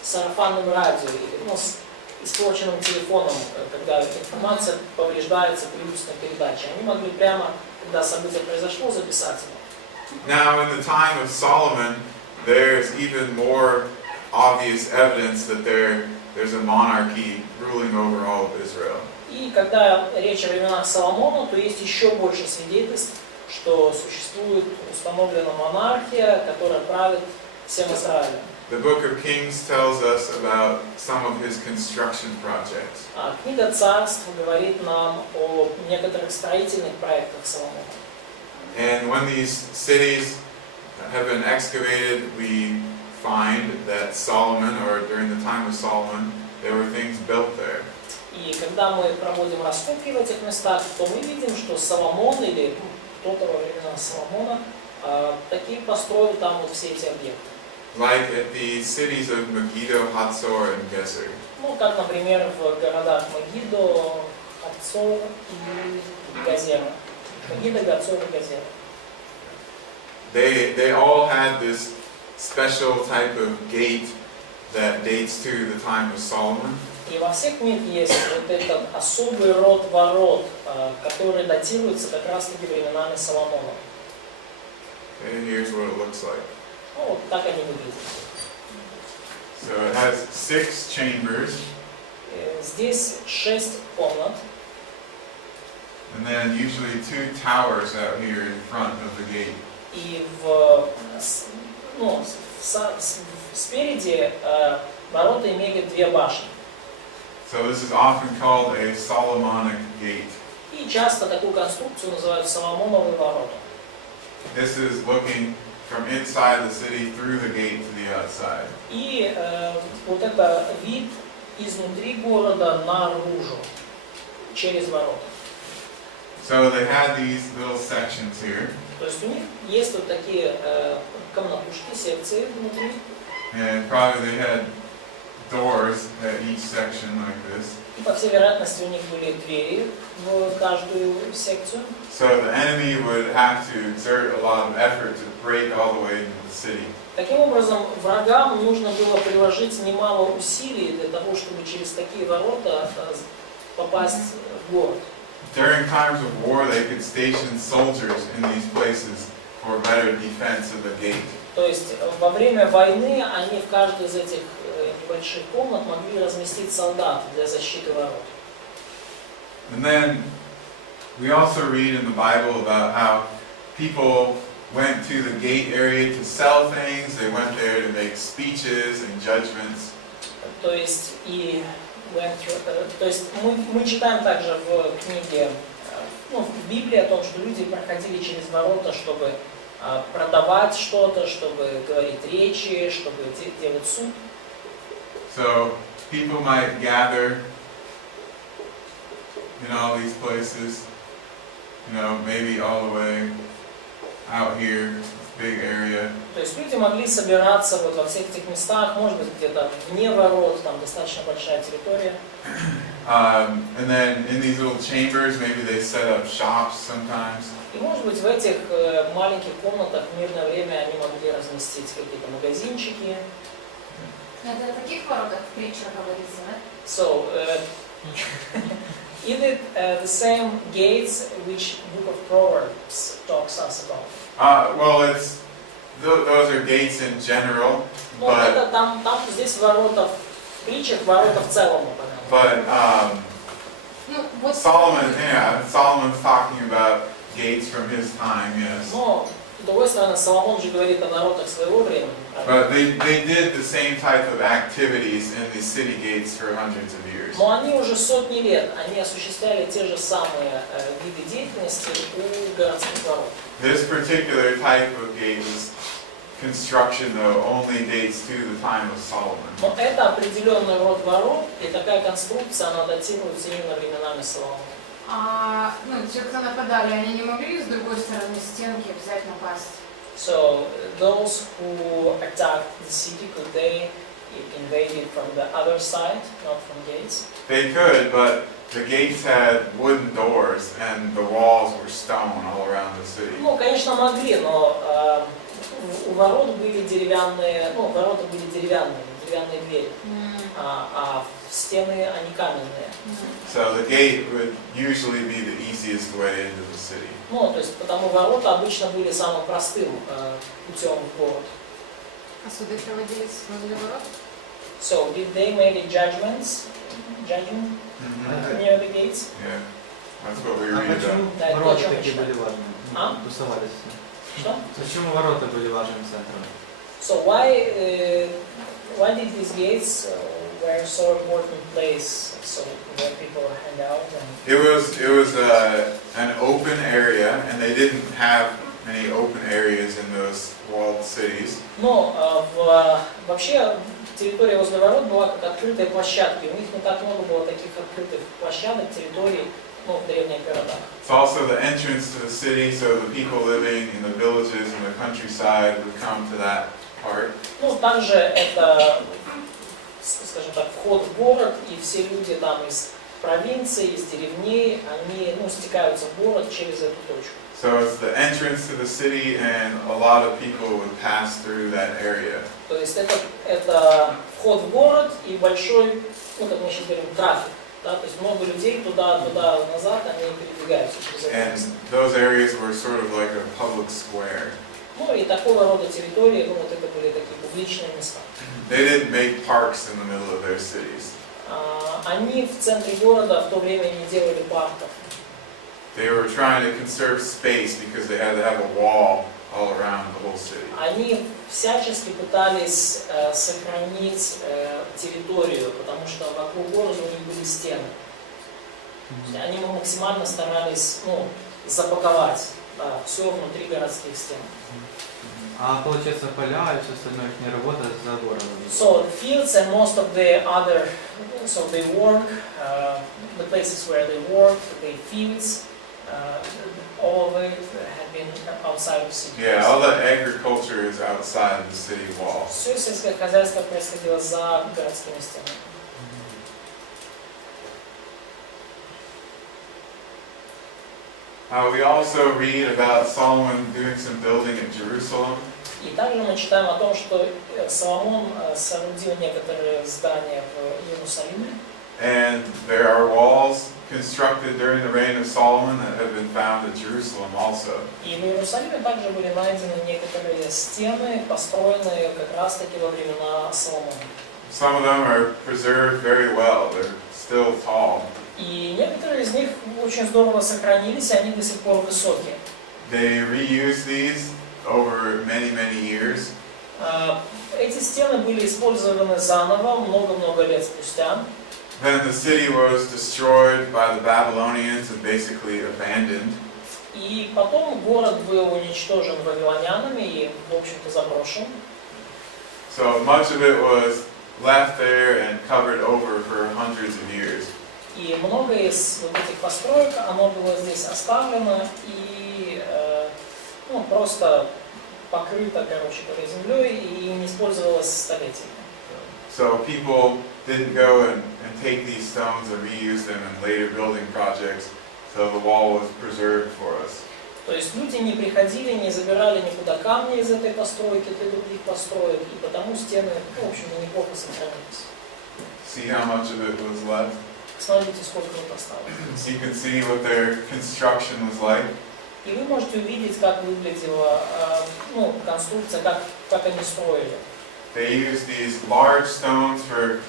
сарафанным радио, с испорченным телефоном, когда информация повреждается при устной передаче. Они могли прямо, когда событие произошло, записать его. Now, in the time of Solomon, there's even more obvious evidence that there's a monarchy ruling over all of Israel. И когда речь о временах Соломона, то есть еще больше свидетельств, что существует установлена монархия, которая правит всем Израилем. The book of Kings tells us about some of his construction projects. Книга Царств говорит нам о некоторых строительных проектах Соломона. And when these cities have been excavated, we find that Solomon, or during the time of Solomon, there were things built there. И когда мы проводим раскопки в этих местах, то мы видим, что Соломон или кто-то во времена Соломона такие построил там вот все эти объекты. Like at the cities of Megiddo, Hatzor, and Gezer. Как, например, в городах Мегидо, Хацор и Газера. Мегидо, Хацор и Газера. They all had this special type of gate that dates to the time of Solomon. И во всех них есть вот этот особый род ворот, который датируется как раз-таки временами Соломона. And here's what it looks like. Вот так они выглядят. So it has 6 chambers. Здесь 6 комнат. And then usually 2 towers out here in front of the gate. И спереди ворота имеют 2 башни. So this is often called a Solomonic gate. И часто такую конструкцию называют Соломоновые ворота. This is looking from inside the city through the gate to the outside. И вот это вид изнутри города наружу, через ворота. So they had these little sections here. То есть у них есть вот такие комнатушки, секции внутри. And probably they had doors at each section like this. И по всей вероятности у них были двери в каждую секцию. So the enemy would have to exert a lot of effort to break all the way into the city. Таким образом, врагам нужно было приложить немало усилий для того, чтобы через такие ворота попасть в город. During times of war, they could station soldiers in these places for better defense of the gate. То есть во время войны они в каждой из этих небольших комнат могли разместить солдат для защиты ворот. And then we also read in the Bible about how people went to the gate area to sell things. They went there to make speeches and judgments. То есть мы читаем также в книге, в Библии о том, что люди проходили через ворота, чтобы продавать что-то, чтобы говорить речи, чтобы делать суд. So people might gather in all these places, maybe all the way out here, this big area. То есть люди могли собираться вот во всех этих местах, может быть где-то вне ворот, там достаточно большая территория. And then in these little chambers, maybe they set up shops sometimes. И может быть в этих маленьких комнатах в мирное время они могли разместить какие-то магазинчики. Это о таких воротах притча говорится, да? So, is it the same gates which Book of Proverbs talks us about? Well, those are gates in general, Ну, but это там здесь ворота в притчах, ворота в целом. Ну, вот Solomon's talking about gates from his time, yes. Но, с другой стороны, Соломон же говорит о воротах своего времени. But they did the same type of activities in the city gates for hundreds of years. Но они уже сотни лет, они осуществляли те же самые виды деятельности у городских ворот. This particular type of gate was construction, though, only dates to the time of Solomon. Но это определенный род ворот, и такая конструкция, она датируется именно временами Соломона. Те, кто нападали, они не могли с другой стороны стенки взять, напасть? So those who attacked the city, could they invade it from the other side, not from gates? They could, but the gates had wooden doors and the walls were stone all around the city. Ну, конечно, могли, но у ворот были деревянные, ворота были деревянные двери, а стены они каменные. So the gate would usually be the easiest way into the city. Ну, то есть, потому ворота обычно были самым простым путем в город. А суды проводились возле ворот? So, did they make a judgment near the gates? Yeah, that's what we А read about. почему Да, это ворота о чем такие мечта? были важны? А? Тусовались. Что? Почему ворота были важным центром? So, why did these gates were so important place, so where people hang out and... It was an open area, and they didn't have many open areas in those walled cities. Но вообще территория возле ворот была как открытая площадка, и у них не так много было таких открытых площадок, территорий, в древних городах. It's also the entrance to the city, so the people living in the villages and the countryside would come to that part. Ну, также это, скажем так, вход в город, и все люди там из провинции, из деревней, они, стекаются в город через эту точку. So it's the entrance to the city, and a lot of people would pass through that area. То есть это вход в город и большой, как мы сейчас говорим, трафик. Да, то есть много людей туда, назад, они передвигаются через это And место. those areas were sort of like a public square. Ну и такого рода территории, это были такие публичные места. They didn't make parks in the middle of their cities. Они в центре города в то время не делали парков. They were trying to conserve space because they had to have a wall all around the whole city. Они всячески пытались сохранить территорию, потому что вокруг города у них были стены. Они максимально старались запаковать все внутри городских стен. А получается поля и все остальное их не работает за городом. So the fields and most of the other, so they work, the places where they work, the fields, all of it had been outside of city. Yeah, all the agriculture is outside the city wall. Все сельское хозяйство происходило за городскими стенами. We also read about Solomon doing some building in Jerusalem. И также мы читаем о том, что Соломон соорудил некоторые здания в Иерусалиме. And there are walls constructed during the reign of Solomon that have been found at Jerusalem also. И в Иерусалиме также были найдены некоторые стены, построенные как раз-таки во времена Соломона. Some of them are preserved very well. They're still tall. И некоторые из них очень здорово сохранились, и они до сих пор высокие. They reused these over many, many years. Эти стены были использованы заново много-много лет спустя. Then the city was destroyed by the Babylonians and basically abandoned. И потом город был уничтожен вавилонянами и, в общем-то, заброшен. So much of it was left there and covered over for hundreds of years. И многое из вот этих построек, оно было здесь оставлено и ну, просто покрыто, короче говоря, землей и не использовалось столетиями. So people didn't go and take these stones and reuse them in later building projects, so the wall was preserved for us. То есть люди не приходили, не забирали никуда камни из этой постройки для других построек, и потому стены, ну, в общем, неплохо сохранились. See how much of it was left? Смотрите, сколько вот осталось. You can see what their construction was like. И вы можете увидеть, как выглядела ну, конструкция, как они строили. They used these large stones for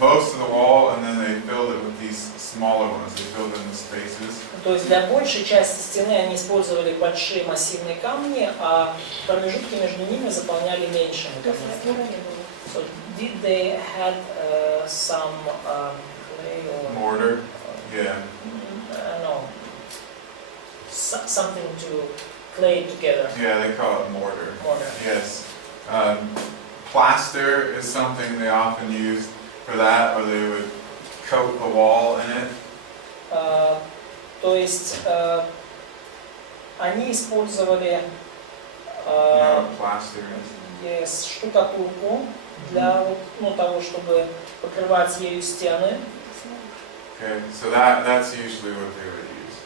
most of the wall, and then they filled it with these smaller ones. They filled in the spaces. То есть для большей части стены они использовали большие массивные камни, а промежутки между ними заполняли меньшими камнями. So did they had some clay or Mortar, yeah. No, something to clay together. Yeah, they call it mortar. Mortar. Yes. Plaster is something they often used for that, or they would coat the wall in it. То есть они использовали You know what plaster is? штукатурку для ну, того, чтобы покрывать ею стены. Okay, so that's usually what they would use.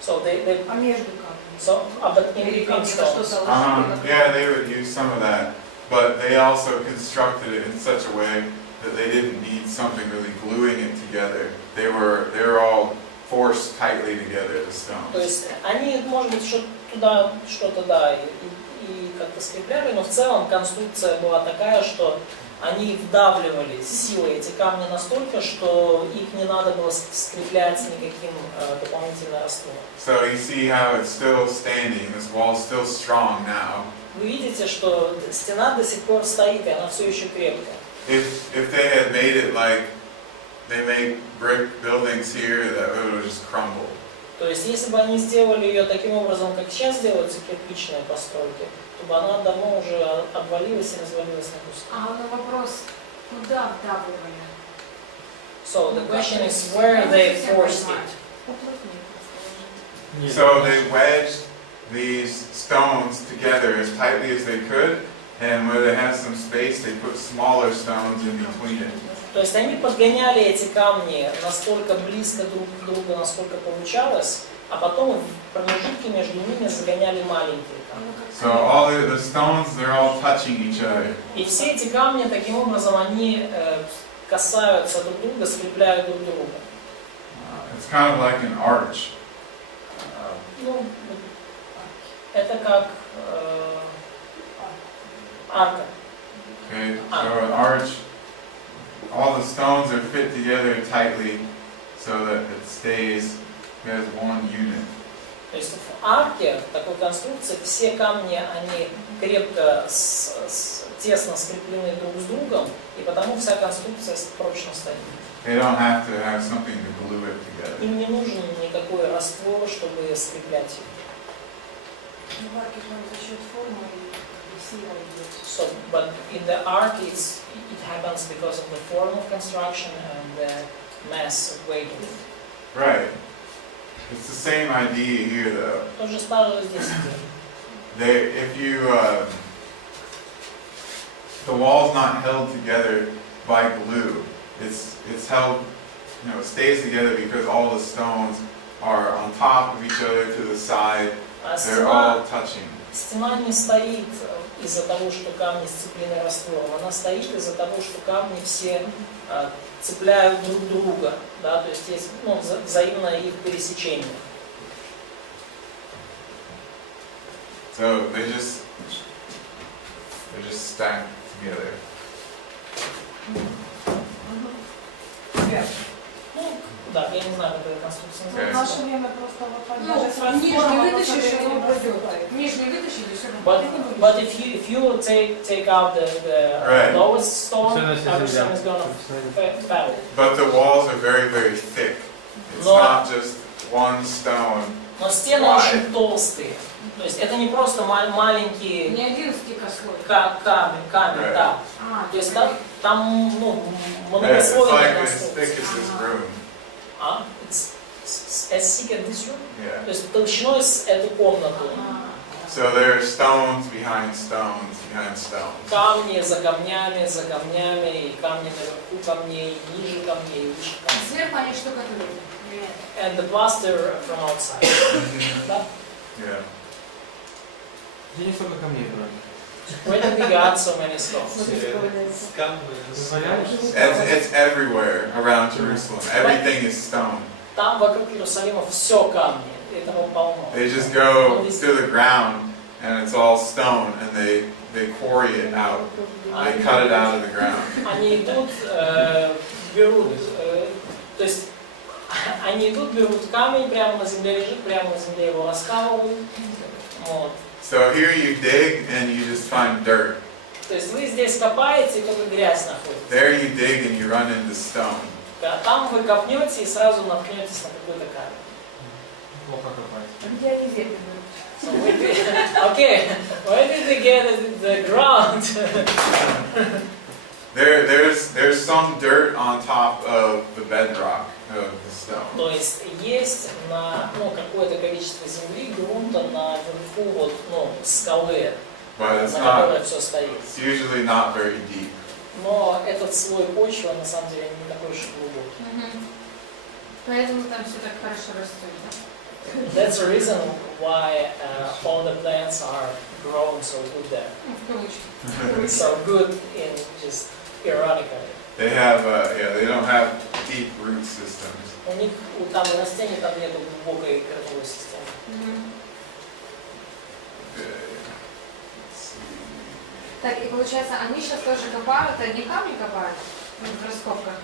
So they А между камнями? so but in Или between камни во stones. что-то ложили? Yeah, they would use some of that, but they also constructed it in such a way that they didn't need something really gluing it together. They were all forced tightly together, the stones. То есть они, может быть, туда что-то, да, и как-то скрепляли, но в целом конструкция была такая, что они вдавливали силой эти камни настолько, что их не надо было скреплять никаким дополнительным раствором. So you see how it's still standing, this wall's still strong now. Вы видите, что стена до сих пор стоит, и она все еще крепкая. If they had made it like they make brick buildings here, that it would just crumble. То есть, если бы они сделали ее таким образом, как сейчас делаются кирпичные постройки, то бы она давно уже обвалилась и развалилась на куски. Но вопрос, куда вдавливали? So the question is where they forced it. Нет. So they wedged these stones together as tightly as they could, and where they had some space, they put smaller stones in between it. То есть они подгоняли эти камни настолько близко друг к другу, насколько получалось, а потом в промежутке между ними загоняли маленькие камни. So all the stones, they're all touching each other. И все эти камни таким образом они касаются друг друга, скрепляют друг друга. It's kind of like an arch. Ну, это как арка. Okay, so an arch, all the stones are fit together tightly so that it stays as one unit. То есть в арке, в такой конструкции, все камни, они крепко, тесно скреплены друг с другом, и потому вся конструкция прочно стоит. They don't have to have something to glue it together. Им не нужен никакой раствор, чтобы скреплять их. В арке же за счет формы и сила идет. So, but in the arc, it happens because of the form of construction and the mass weight of it. Right. It's the same idea here, though. То же самое здесь. If you, the wall's not held together by glue. It's held, you know, it stays together because all the stones are on top of each other to the side. They're all touching. Стена не стоит из-за того, что камни сцеплены раствором. Она стоит из-за того, что камни все цепляют друг друга. Да? То есть есть взаимное их пересечение. So they're just stacked together. Ну, да, я не знаю, как эта конструкция Okay. В называется. наше время просто вот так Ну, даже с нижний расформом вытащишь, и он посмотреть пойдет. Нижний вытащили, все But if you take out the Right. lowest stone, Все на все everything земля. is gonna fall. But the walls are very, very thick. It's No. not just one stone. Но стены очень толстые. То есть это не просто маленькие Не один стикослой. камень, Right. да. А, То есть так. там, ну, It's многослойная like as конструкция. thick as this room. А? As thick as this room? Yeah. То есть толщиной с эту комнату. So there are stones behind stones behind stones. Камни за камнями, и камни наверху камней, и ниже камней, и выше камней. Сверху они штукатуруют. And the plaster from outside. Да? Yeah. Где не столько камней брали? Where did we got so many stones? It's everywhere around Jerusalem. Everything is stone. Там вокруг Иерусалима все камни, этого полно. They just go to the ground and it's all stone and they quarry it out. They cut it out of the ground. Они идут, берут, то есть они идут, берут камень, прямо на земле лежит, прямо на земле его раскалывают. Вот. So here you dig and you just find dirt. То есть вы здесь копаете, и только грязь находится. There you dig and you run into stone. А там вы копнете и сразу наткнетесь на какой-то камень. Плохо копать. Где они землю берут? So okay, where did they get the ground? There's some dirt on top of the bedrock of the stone. То есть есть на, ну, какое-то количество земли, грунта наверху вот, ну, скалы, But it's на not, которой все стоит. it's usually not very deep. Но этот слой почвы на самом деле не такой уж и глубокий. Поэтому там все так хорошо растет. That's the reason why all the plants are grown so good there. Ну, в кавычках. So good in just ironically. They have, they don't have deep root systems. У них там и растений там нету глубокой корневой системы. Let's see. Так, и получается, они сейчас тоже копают, одни камни копают в раскопках.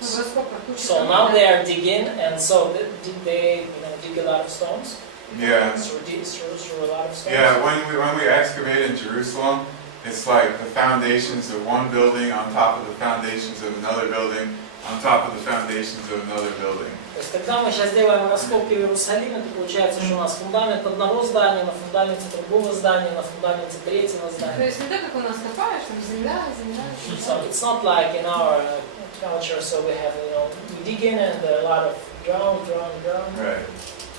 Ну, в раскопках куча So камней, now да? they are digging, and so did they, dig a lot of stones? Yeah. Through a lot of stones? Yeah, when we excavate in Jerusalem, it's like the foundations of one building on top of the foundations of another building, on top of the foundations of another building. То есть, когда мы сейчас делаем раскопки в Иерусалиме, то получается, что у нас фундамент одного здания, на фундаменте другого здания, на фундаменте третьего То здания. есть не так, как у нас копаешь, там земля. So it's not like in our culture, so we have, we dig in and a lot of ground. Right.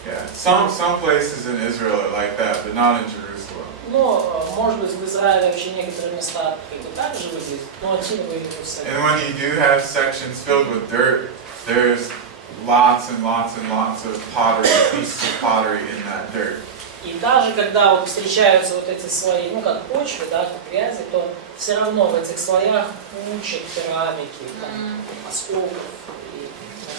Yeah. Some places in Israel are like that, but not in Jerusalem. Но, может быть, в Израиле вообще некоторые места как бы так же выглядят, но отсюда в And Иерусалиме. when you do have sections filled with dirt, there's lots and lots and lots of pottery, pieces of pottery in that dirt. И даже когда вот встречаются вот эти слои, ну как почвы, да, как грязи, то все равно в этих слоях куча керамики, там, осколков.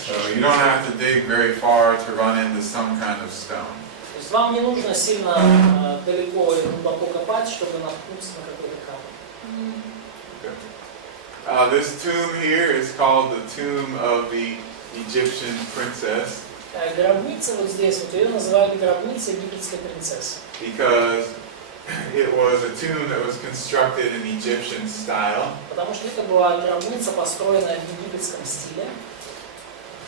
So you don't have to dig very far to run into some kind of stone. То есть вам не нужно сильно далеко и глубоко копать, чтобы наткнуться на какой-то камень. This tomb here is called the tomb of the Egyptian princess Гробница вот здесь, вот ее называют гробницей египетской принцессы. because it was a tomb that was constructed in Egyptian style. Потому что это была гробница, построенная в египетском стиле.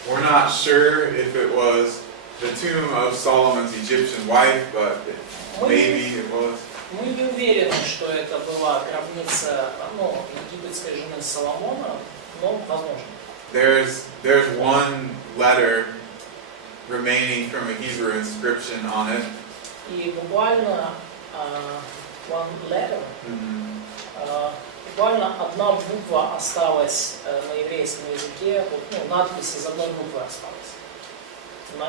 We're not sure if it was the tomb of Solomon's Egyptian wife, but maybe it was. Мы не уверены, что это была гробница, ну, египетской жены Соломона, но возможно. There's one letter remaining from a Hebrew inscription on it. И буквально one letter, буквально одна буква осталась на еврейском языке, вот, ну, надпись из одной буквы осталась.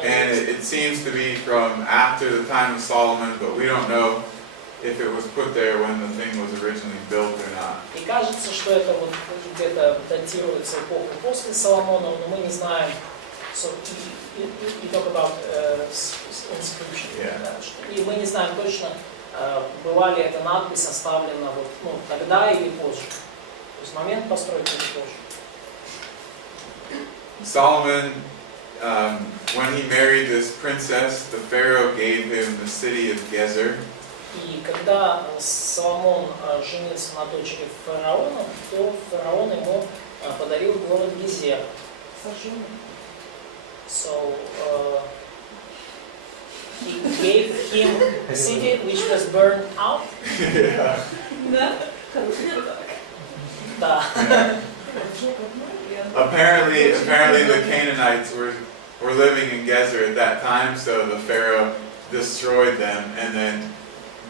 And it seems to be from after the time of Solomon, but we don't know if it was put there when the thing was originally built or not. И кажется, что это вот где-то датируется эпоху после Соломона, но мы не знаем. So you talk about inscription. Yeah. И мы не знаем точно, была ли эта надпись оставлена вот, ну, тогда или позже. То есть момент постройки или позже. Solomon, when he married this princess, the Pharaoh gave him the city of Gezer. И когда Соломон женился на дочери фараона, то фараон ему подарил город Гезер. So he gave him a city which was burned out. Yeah. Да. Apparently the Canaanites were living in Gezer at that time, so the Pharaoh destroyed them and then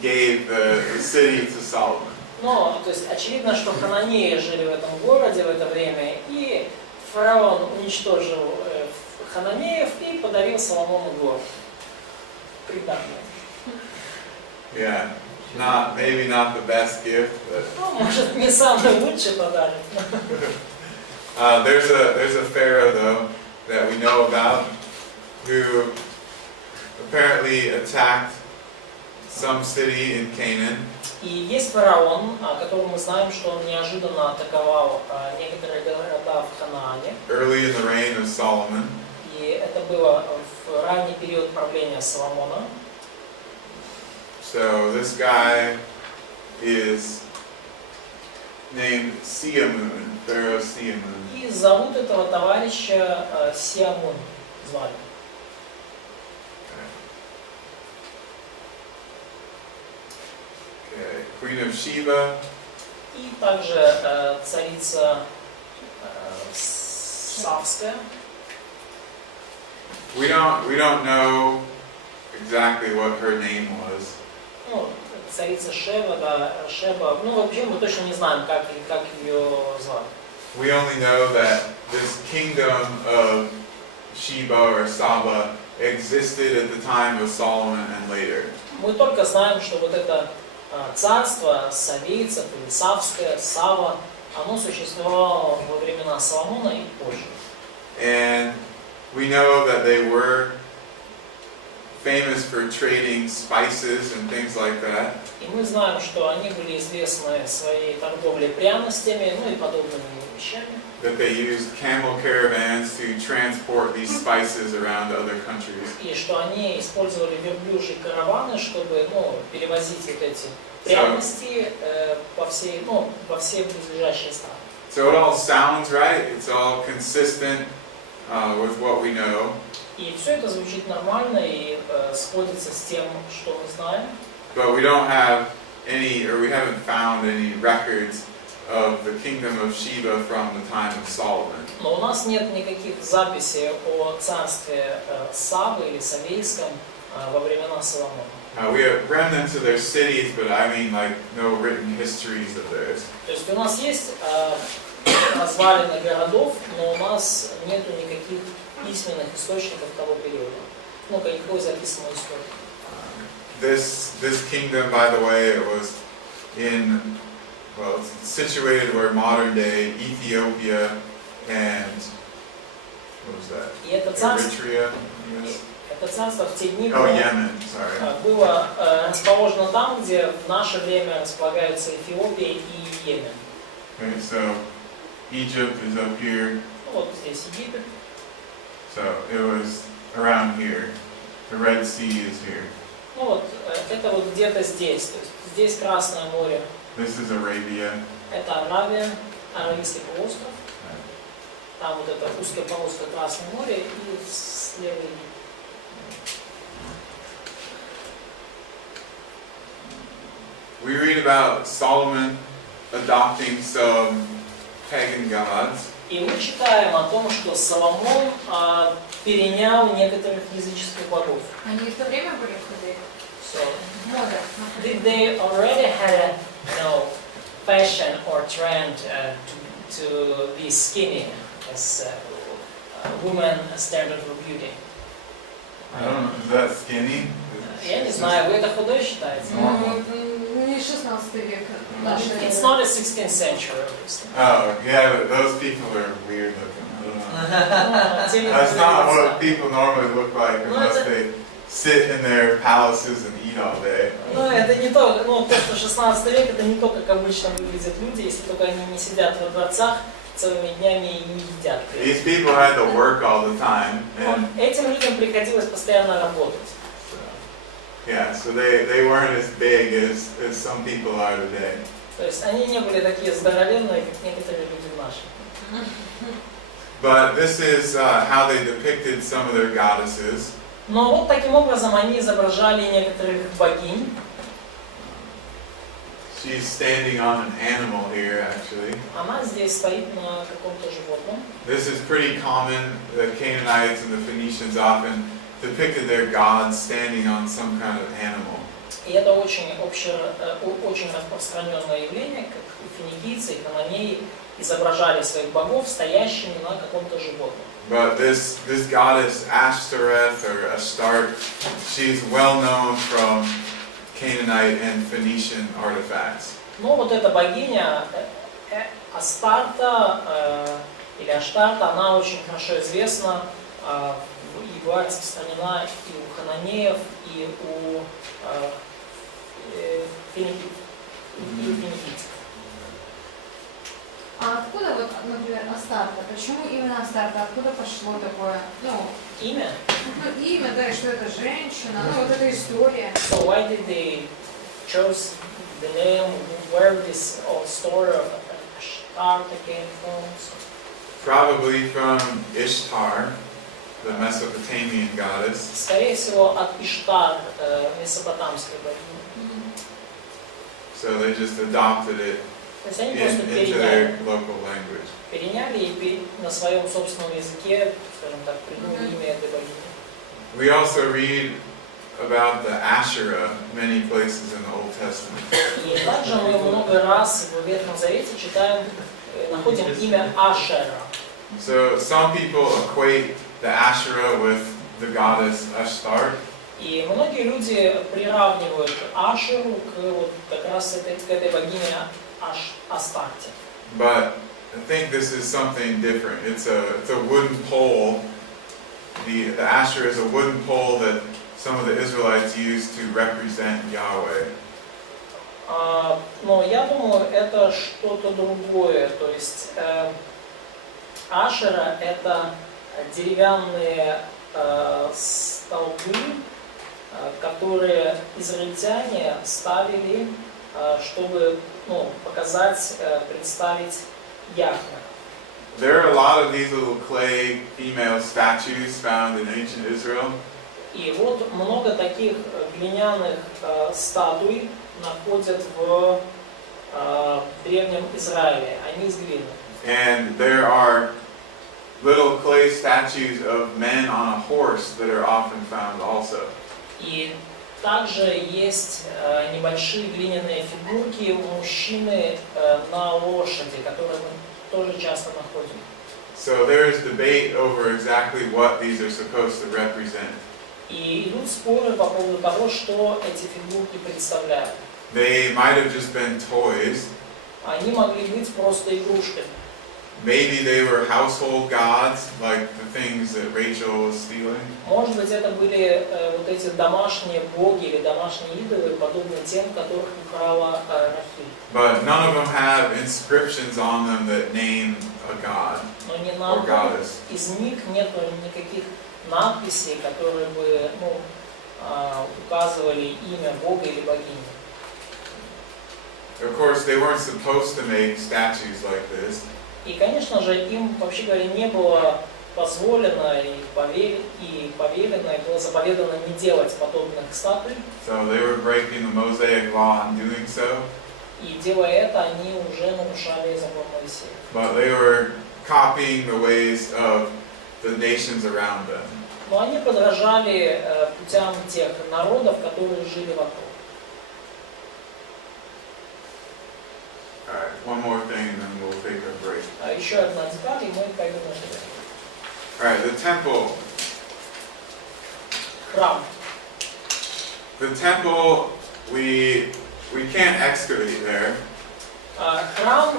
gave the city to Solomon. Но, то есть, очевидно, что хананеи жили в этом городе в это время, и фараон уничтожил хананеев и подарил Соломону город. Приданное. Yeah, maybe not the best gift, but Ну, может, не самый лучший подарок. there's a Pharaoh though that we know about who apparently attacked some city in Canaan. И есть фараон, о котором мы знаем, что он неожиданно атаковал некоторые города в Ханаане. Early in the reign of Solomon. И это было в ранний период правления Соломона. So this guy is named Siamun, Pharaoh Siamun. И зовут этого товарища Сиамун, звали. Okay. Queen of Sheba. И также царица Савская. We don't know exactly what her name was. Ну, царица Шеба, да, Шеба. Ну, вообще мы точно не знаем, как ее звали. We only know that this kingdom of Sheba or Saba existed at the time of Solomon and later. Мы только знаем, что вот это царство савийцев или Савское, Сава, оно существовало во времена Соломона и позже. And we know that they were famous for trading spices and things like that. И мы знаем, что они были известны своей торговлей пряностями, ну и подобными вещами. That they used camel caravans to transport these spices around to other countries. И что они использовали верблюжьи караваны, чтобы перевозить вот эти пряности во все близлежащие страны. So it all sounds right. It's all consistent with what we know. И все это звучит нормально и сходится с тем, что мы знаем. But we don't have we haven't found any records of the kingdom of Sheba from the time of Solomon. Но у нас нет никаких записей о царстве Савы или Савейском во времена Соломона. We have remnants of their cities, but I mean like no written histories of theirs. То есть у нас есть развалины городов, но у нас нету никаких письменных источников того периода. Ну, никакой записанной истории. This kingdom, by the way, it was it's situated where modern day Ethiopia and what was that? И это царство, Eritrea, yes. это царство в те дни Yemen, sorry. было расположено там, где в наше время располагаются Эфиопия и Йемен. Okay, so Egypt is up here. Вот здесь Египет. So it was around here. The Red Sea is here. Ну вот, это вот где-то здесь. То есть здесь Красное море. This is Arabia. Это Аравия, Аравийский полуостров. Там вот это узкая полоска Красное море и слева Египет. We read about Solomon adopting some pagan gods. И мы читаем о том, что Соломон перенял некоторых языческих богов. Они в то время были худые? So, Мода. did they already had a fashion or trend to be skinny as women standard for beauty? I don't know, is that skinny? Я не знаю, вы это худой считаете? Не 16 век. It's not a 16th century, obviously. Oh, yeah, but those people are weird looking. I don't know. That's not what people normally look like unless they sit in their palaces and eat all day. Ну, это не то, то, что 16 век, это не то, как обычно выглядят люди, если только они не сидят во дворцах целыми днями и не едят. These people had to work all the time. And, Этим людям приходилось постоянно работать. yeah, so they weren't as big as some people are today. То есть они не были такие здоровенные, как некоторые люди наши. But this is how they depicted some of their goddesses. Но вот таким образом они изображали некоторых богинь. She's standing on an animal here, actually. Она здесь стоит на каком-то животном. This is pretty common. The Canaanites and the Phoenicians often depicted their gods standing on some kind of animal. И это очень очень распространенное явление, как и финикийцы, и хананеи изображали своих богов стоящими на каком-то животном. But this goddess Ashtoreth or Astarte, she's well known from Canaanite and Phoenician artifacts. Но вот эта богиня Астарта или Аштарта, она очень хорошо известна и была распространена и у хананеев, и у финикийцев. А откуда вот, например, Астарта? Почему именно Астарта? Откуда пошло такое? Имя? Ну, имя, да, и что это женщина, ну вот эта история. So why did they choose the name? Where this story of Ashtarta came from? Probably from Ishtar, the Mesopotamian goddess. Скорее всего, от Иштар, месопотамской богини. So they just adopted it То есть они просто into their local language. переняли и на своем собственном языке, скажем так, придумали имя этой богини. We also read about the Asherah many places in the Old Testament. И также мы много раз в Ветхом Завете читаем, находим имя Ашера. So some people equate the Asherah with the goddess Ashtart. И многие люди приравнивают Ашеру к вот как раз к этой богине Астарте. But I think this is something different. It's a wooden pole. The Asherah is a wooden pole that some of the Israelites used to represent Yahweh. Но я думаю, это что-то другое. То есть Ашера — это деревянные столбы, которые израильтяне ставили, чтобы показать, представить Яхве. There are a lot of these little clay female statues found in ancient Israel. И вот много таких глиняных статуй находят в древнем Израиле. Они из глины. And there are little clay statues of men on a horse that are often found also. И также есть небольшие глиняные фигурки мужчины на лошади, которые мы тоже часто находим. So there is debate over exactly what these are supposed to represent. И идут споры по поводу того, что эти фигурки представляют. They might have just been toys. Они могли быть просто игрушками. Maybe they were household gods, like the things that Rachel was stealing. Может быть, это были вот эти домашние боги или домашние идолы, подобные тем, которых украла Рахиль. But none of them have inscriptions on them that name a god Но ни or на одном goddess. из них нет никаких надписей, которые бы указывали имя Бога или богини. Of course, they weren't supposed to make statues like this. И, конечно же, им, вообще говоря, не было позволено и повелено, и было заповедано не делать подобных статуй. So they were breaking the Mosaic law in doing so. И делая это, они уже нарушали закон Моисея. But they were copying the ways of the nations around them. Но они подражали путям тех народов, которые жили вокруг. All right, one more thing and then we'll take a break. А еще одна деталь, и мы пойдем на это. All right, the temple. Храм. The temple, we can't excavate there. Храм,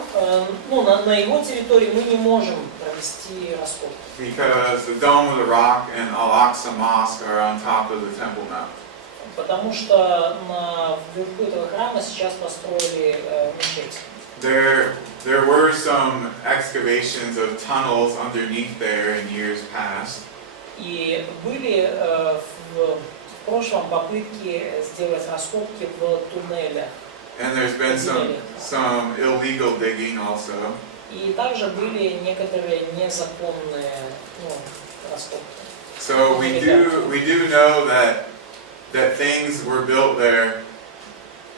на его территории мы не можем провести раскопки. Because the Dome of the Rock and Al-Aqsa Mosque are on top of the Temple Mount. Потому что вверху этого храма сейчас построили мечеть. There were some excavations of tunnels underneath there in years past. И были в прошлом попытки сделать раскопки в туннелях. And there's been some illegal digging also. И также были некоторые незаконные раскопки. So we do know that things were built there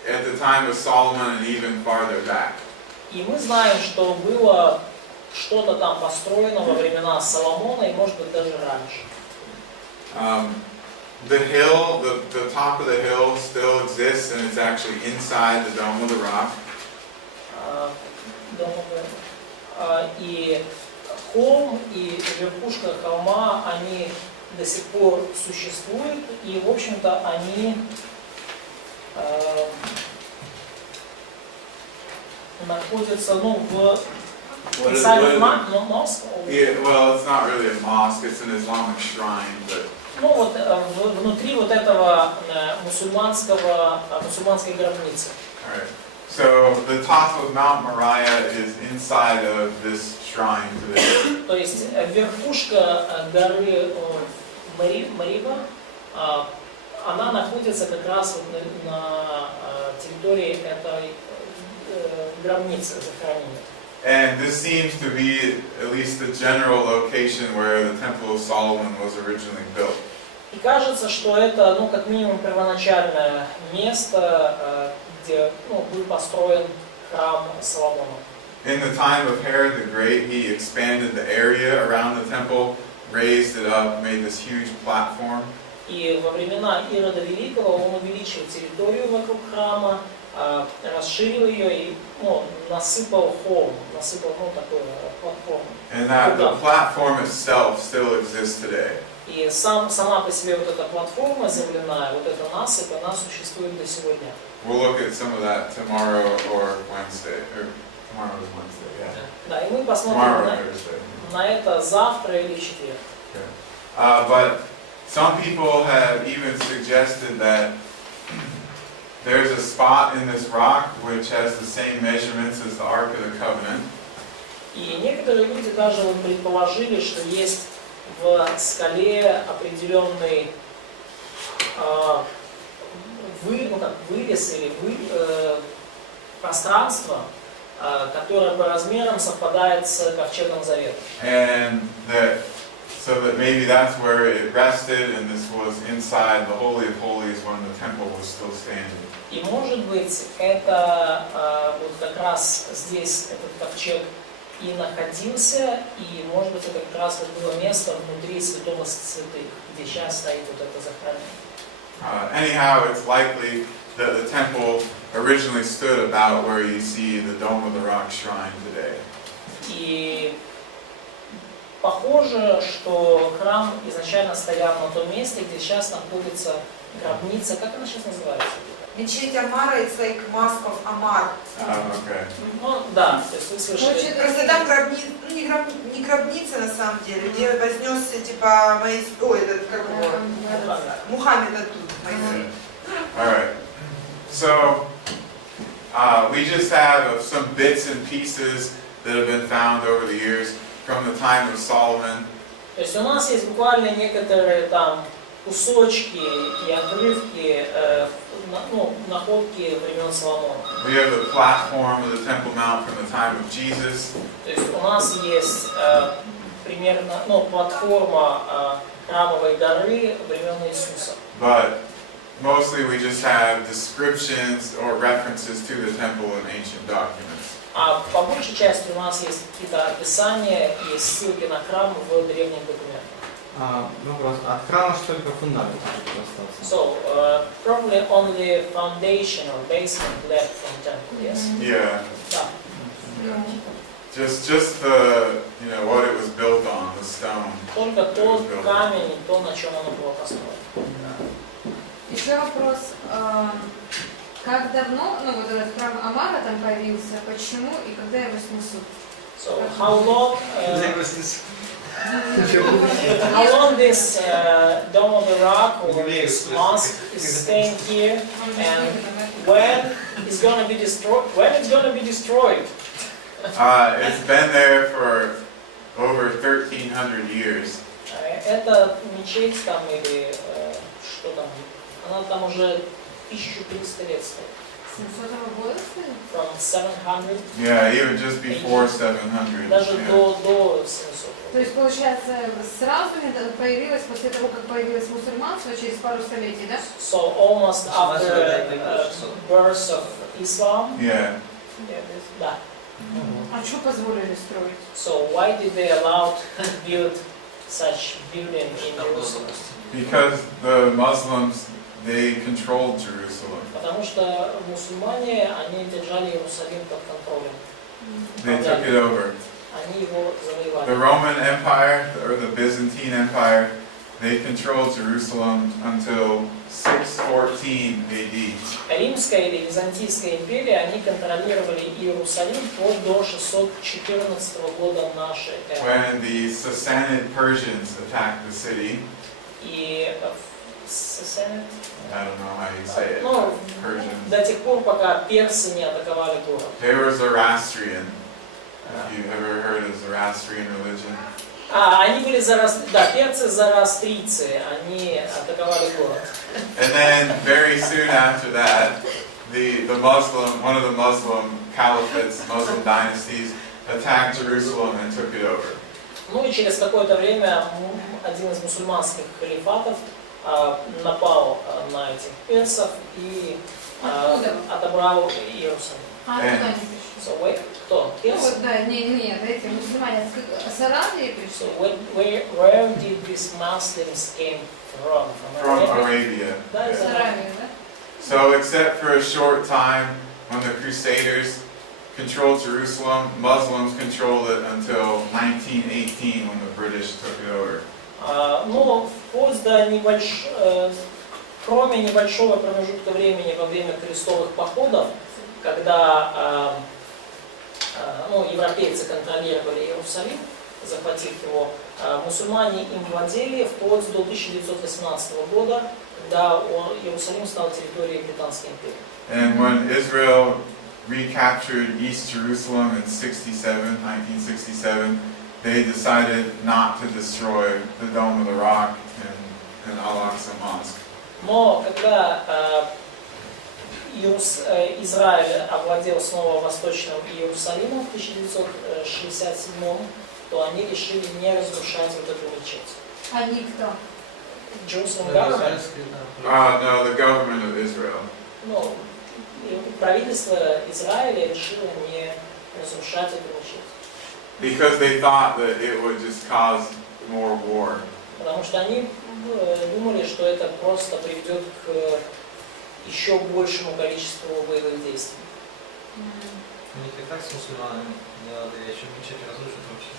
at the time of Solomon and even farther back. И мы знаем, что было что-то там построено во времена Соломона и, может быть, даже раньше. The hill, the top of the hill still exists, and it's actually inside the Dome of the Rock. И холм, и верхушка холма, они до сих пор существуют, и, в общем-то, они находятся, ну, в inside of mosque. Yeah, well, it's not really a mosque; it's an Islamic shrine, but. Ну вот внутри вот этого мусульманской гробницы. All right. So the top of Mount Moriah is inside of this shrine today. То есть верхушка горы Марива, она находится как раз вот на территории этой гробницы захоронения. And this seems to be at least the general location where the Temple of Solomon was originally built. И кажется, что это, ну, как минимум, первоначальное место, где, ну, был построен храм Соломона. In the time of Herod the Great, he expanded the area around the temple, raised it up, made this huge platform. И во времена Ирода Великого он увеличил территорию вокруг храма, расширил ее и, ну, насыпал холм, ну, такую платформу. And that the platform itself still exists today. И сама по себе вот эта платформа земляная, вот эта насыпь, она существует до сегодня. We'll look at some of that tomorrow or Wednesday. Or tomorrow is Wednesday, yeah. Да, и мы посмотрим Tomorrow or Thursday. на это завтра или в четверг. But some people have even suggested that there's a spot in this rock which has the same measurements as the Ark of the Covenant. И некоторые люди даже вот предположили, что есть в скале определенный вырез или пространство, которое по размерам совпадает с Ковчегом Завета. And so that maybe that's where it rested, and this was inside the Holy of Holies when the temple was still standing. И может быть это вот как раз здесь этот ковчег и находился, и может быть это как раз вот было место внутри святого святых, где сейчас стоит вот это захоронение. Anyhow, it's likely that the temple originally stood about where you see the Dome of the Rock shrine today. И похоже, что храм изначально стоял на том месте, где сейчас находится гробница. Как она сейчас называется? Мечеть Амара, it's like Mosque of Amar. Okay. Ну да, то есть вы слышали. Просто там не гробница на самом деле, где вознесся типа этот, как его, Мухаммед оттуда. Alright. So, we just have some bits and pieces that have been found over the years from the time of Solomon. То есть у нас есть буквально некоторые там кусочки и отрывки, ну, находки времен Соломона. We have the platform of the Temple Mount from the time of Jesus. То есть у нас есть примерно, ну, платформа храмовой горы времен Иисуса. But mostly we just have descriptions or references to the temple in ancient documents. А по большей части у нас есть какие-то описания и ссылки на храм в древних документах. Вопрос. От храма что только фундамент остался? So, probably only foundation or basement left from temple, yes? Yeah. Да. Just the, you know, what it was built on, the stone. Только тот камень, то, на чем оно было построено. Еще вопрос. Как давно, ну вот этот храм Амара там появился, почему и когда его снесут? So, how long this Dome of the Rock or this mosque is staying here, and when it's going to be destroyed? When it's going to be destroyed? It's been there for over 1,300 years. Это мечеть там или что там? Она там уже 1300 лет стоит. 700 года, что ли? from 700, Yeah, even just before 700. даже Yeah. до 700. То есть, получается, сразу появилось, после того, как появилось мусульманство, через пару столетий, да? So almost after birth of Islam, Yeah. да. А что позволили строить? So why did they allow to build such building in Jerusalem? Because the Muslims, they controlled Jerusalem. Потому что мусульмане, они держали Иерусалим под контролем. They took it over. Они его The завоевали. Roman Empire, or the Byzantine Empire, they controlled Jerusalem until 614 AD. Римская или Византийская империя, они контролировали Иерусалим вплоть до 614 года нашей эры. When the Sassanid Persians attacked the city, И Сасанид, I don't know how you say it, ну, Persians, до тех пор, пока персы не атаковали город. they were Zoroastrian. If you've ever heard of Zoroastrian religion. Они были перцы зороастрийцы, они атаковали город. And then very soon after that, one of the Muslim caliphates, Muslim dynasties, attacked Jerusalem and took it over. Ну и через какое-то время один из мусульманских халифатов напал на этих персов и отобрал Иерусалим. А откуда они пришли? So кто? Ну Персы? вот, да, нет, эти мусульмане с Аравии пришли. So where did these Muslims came from? From Arabia. Да, С из Аравии. Аравии, да? So except for a short time when the Crusaders controlled Jerusalem, Muslims controlled it until 1918 when the British took it over. Но вплоть до кроме небольшого промежутка времени во время крестовых походов, когда европейцы контролировали Иерусалим, захватив его, мусульмане им владели вплоть до 1918 года, когда Иерусалим стал территорией Британской империи. And when Israel recaptured East Jerusalem in 1967, they decided not to destroy the Dome of the Rock and Al-Aqsa Mosque. Но когда Израиль овладел снова Восточным Иерусалимом в 1967, то они решили не разрушать вот эту мечеть. Они кто? Jerusalem government, No, the government of Israel. ну, правительство Израиля решило не разрушать эту мечеть. Because they thought that it would just cause more war. Потому что они думали, что это просто приведет к еще большему количеству боевых действий. У них и так с мусульманами не надо, еще мечеть разрушить вообще.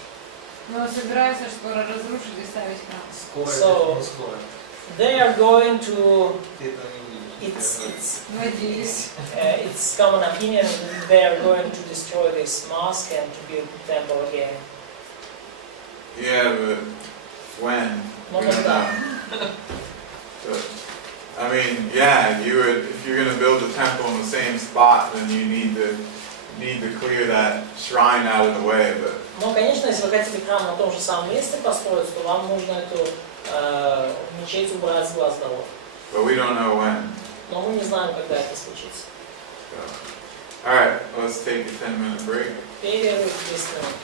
Но собираются скоро разрушить и ставить храм. Скоро, не скоро. They are going to. Ты этого не увидишь. Надеюсь. It's common opinion they are going to destroy this mosque and to build the temple again. Yeah, but when? No, We don't but know. But, I mean, yeah, you would, if you're going to build a temple in the same spot, then you need to clear that shrine out of the way. But Ну, конечно, если вы хотите храм на том же самом месте построить, то вам нужно эту мечеть убрать с глаз долой. but we don't know when. Но мы не знаем, когда это случится. So. All right, let's take a 10-minute break. Перерыв 10 минут.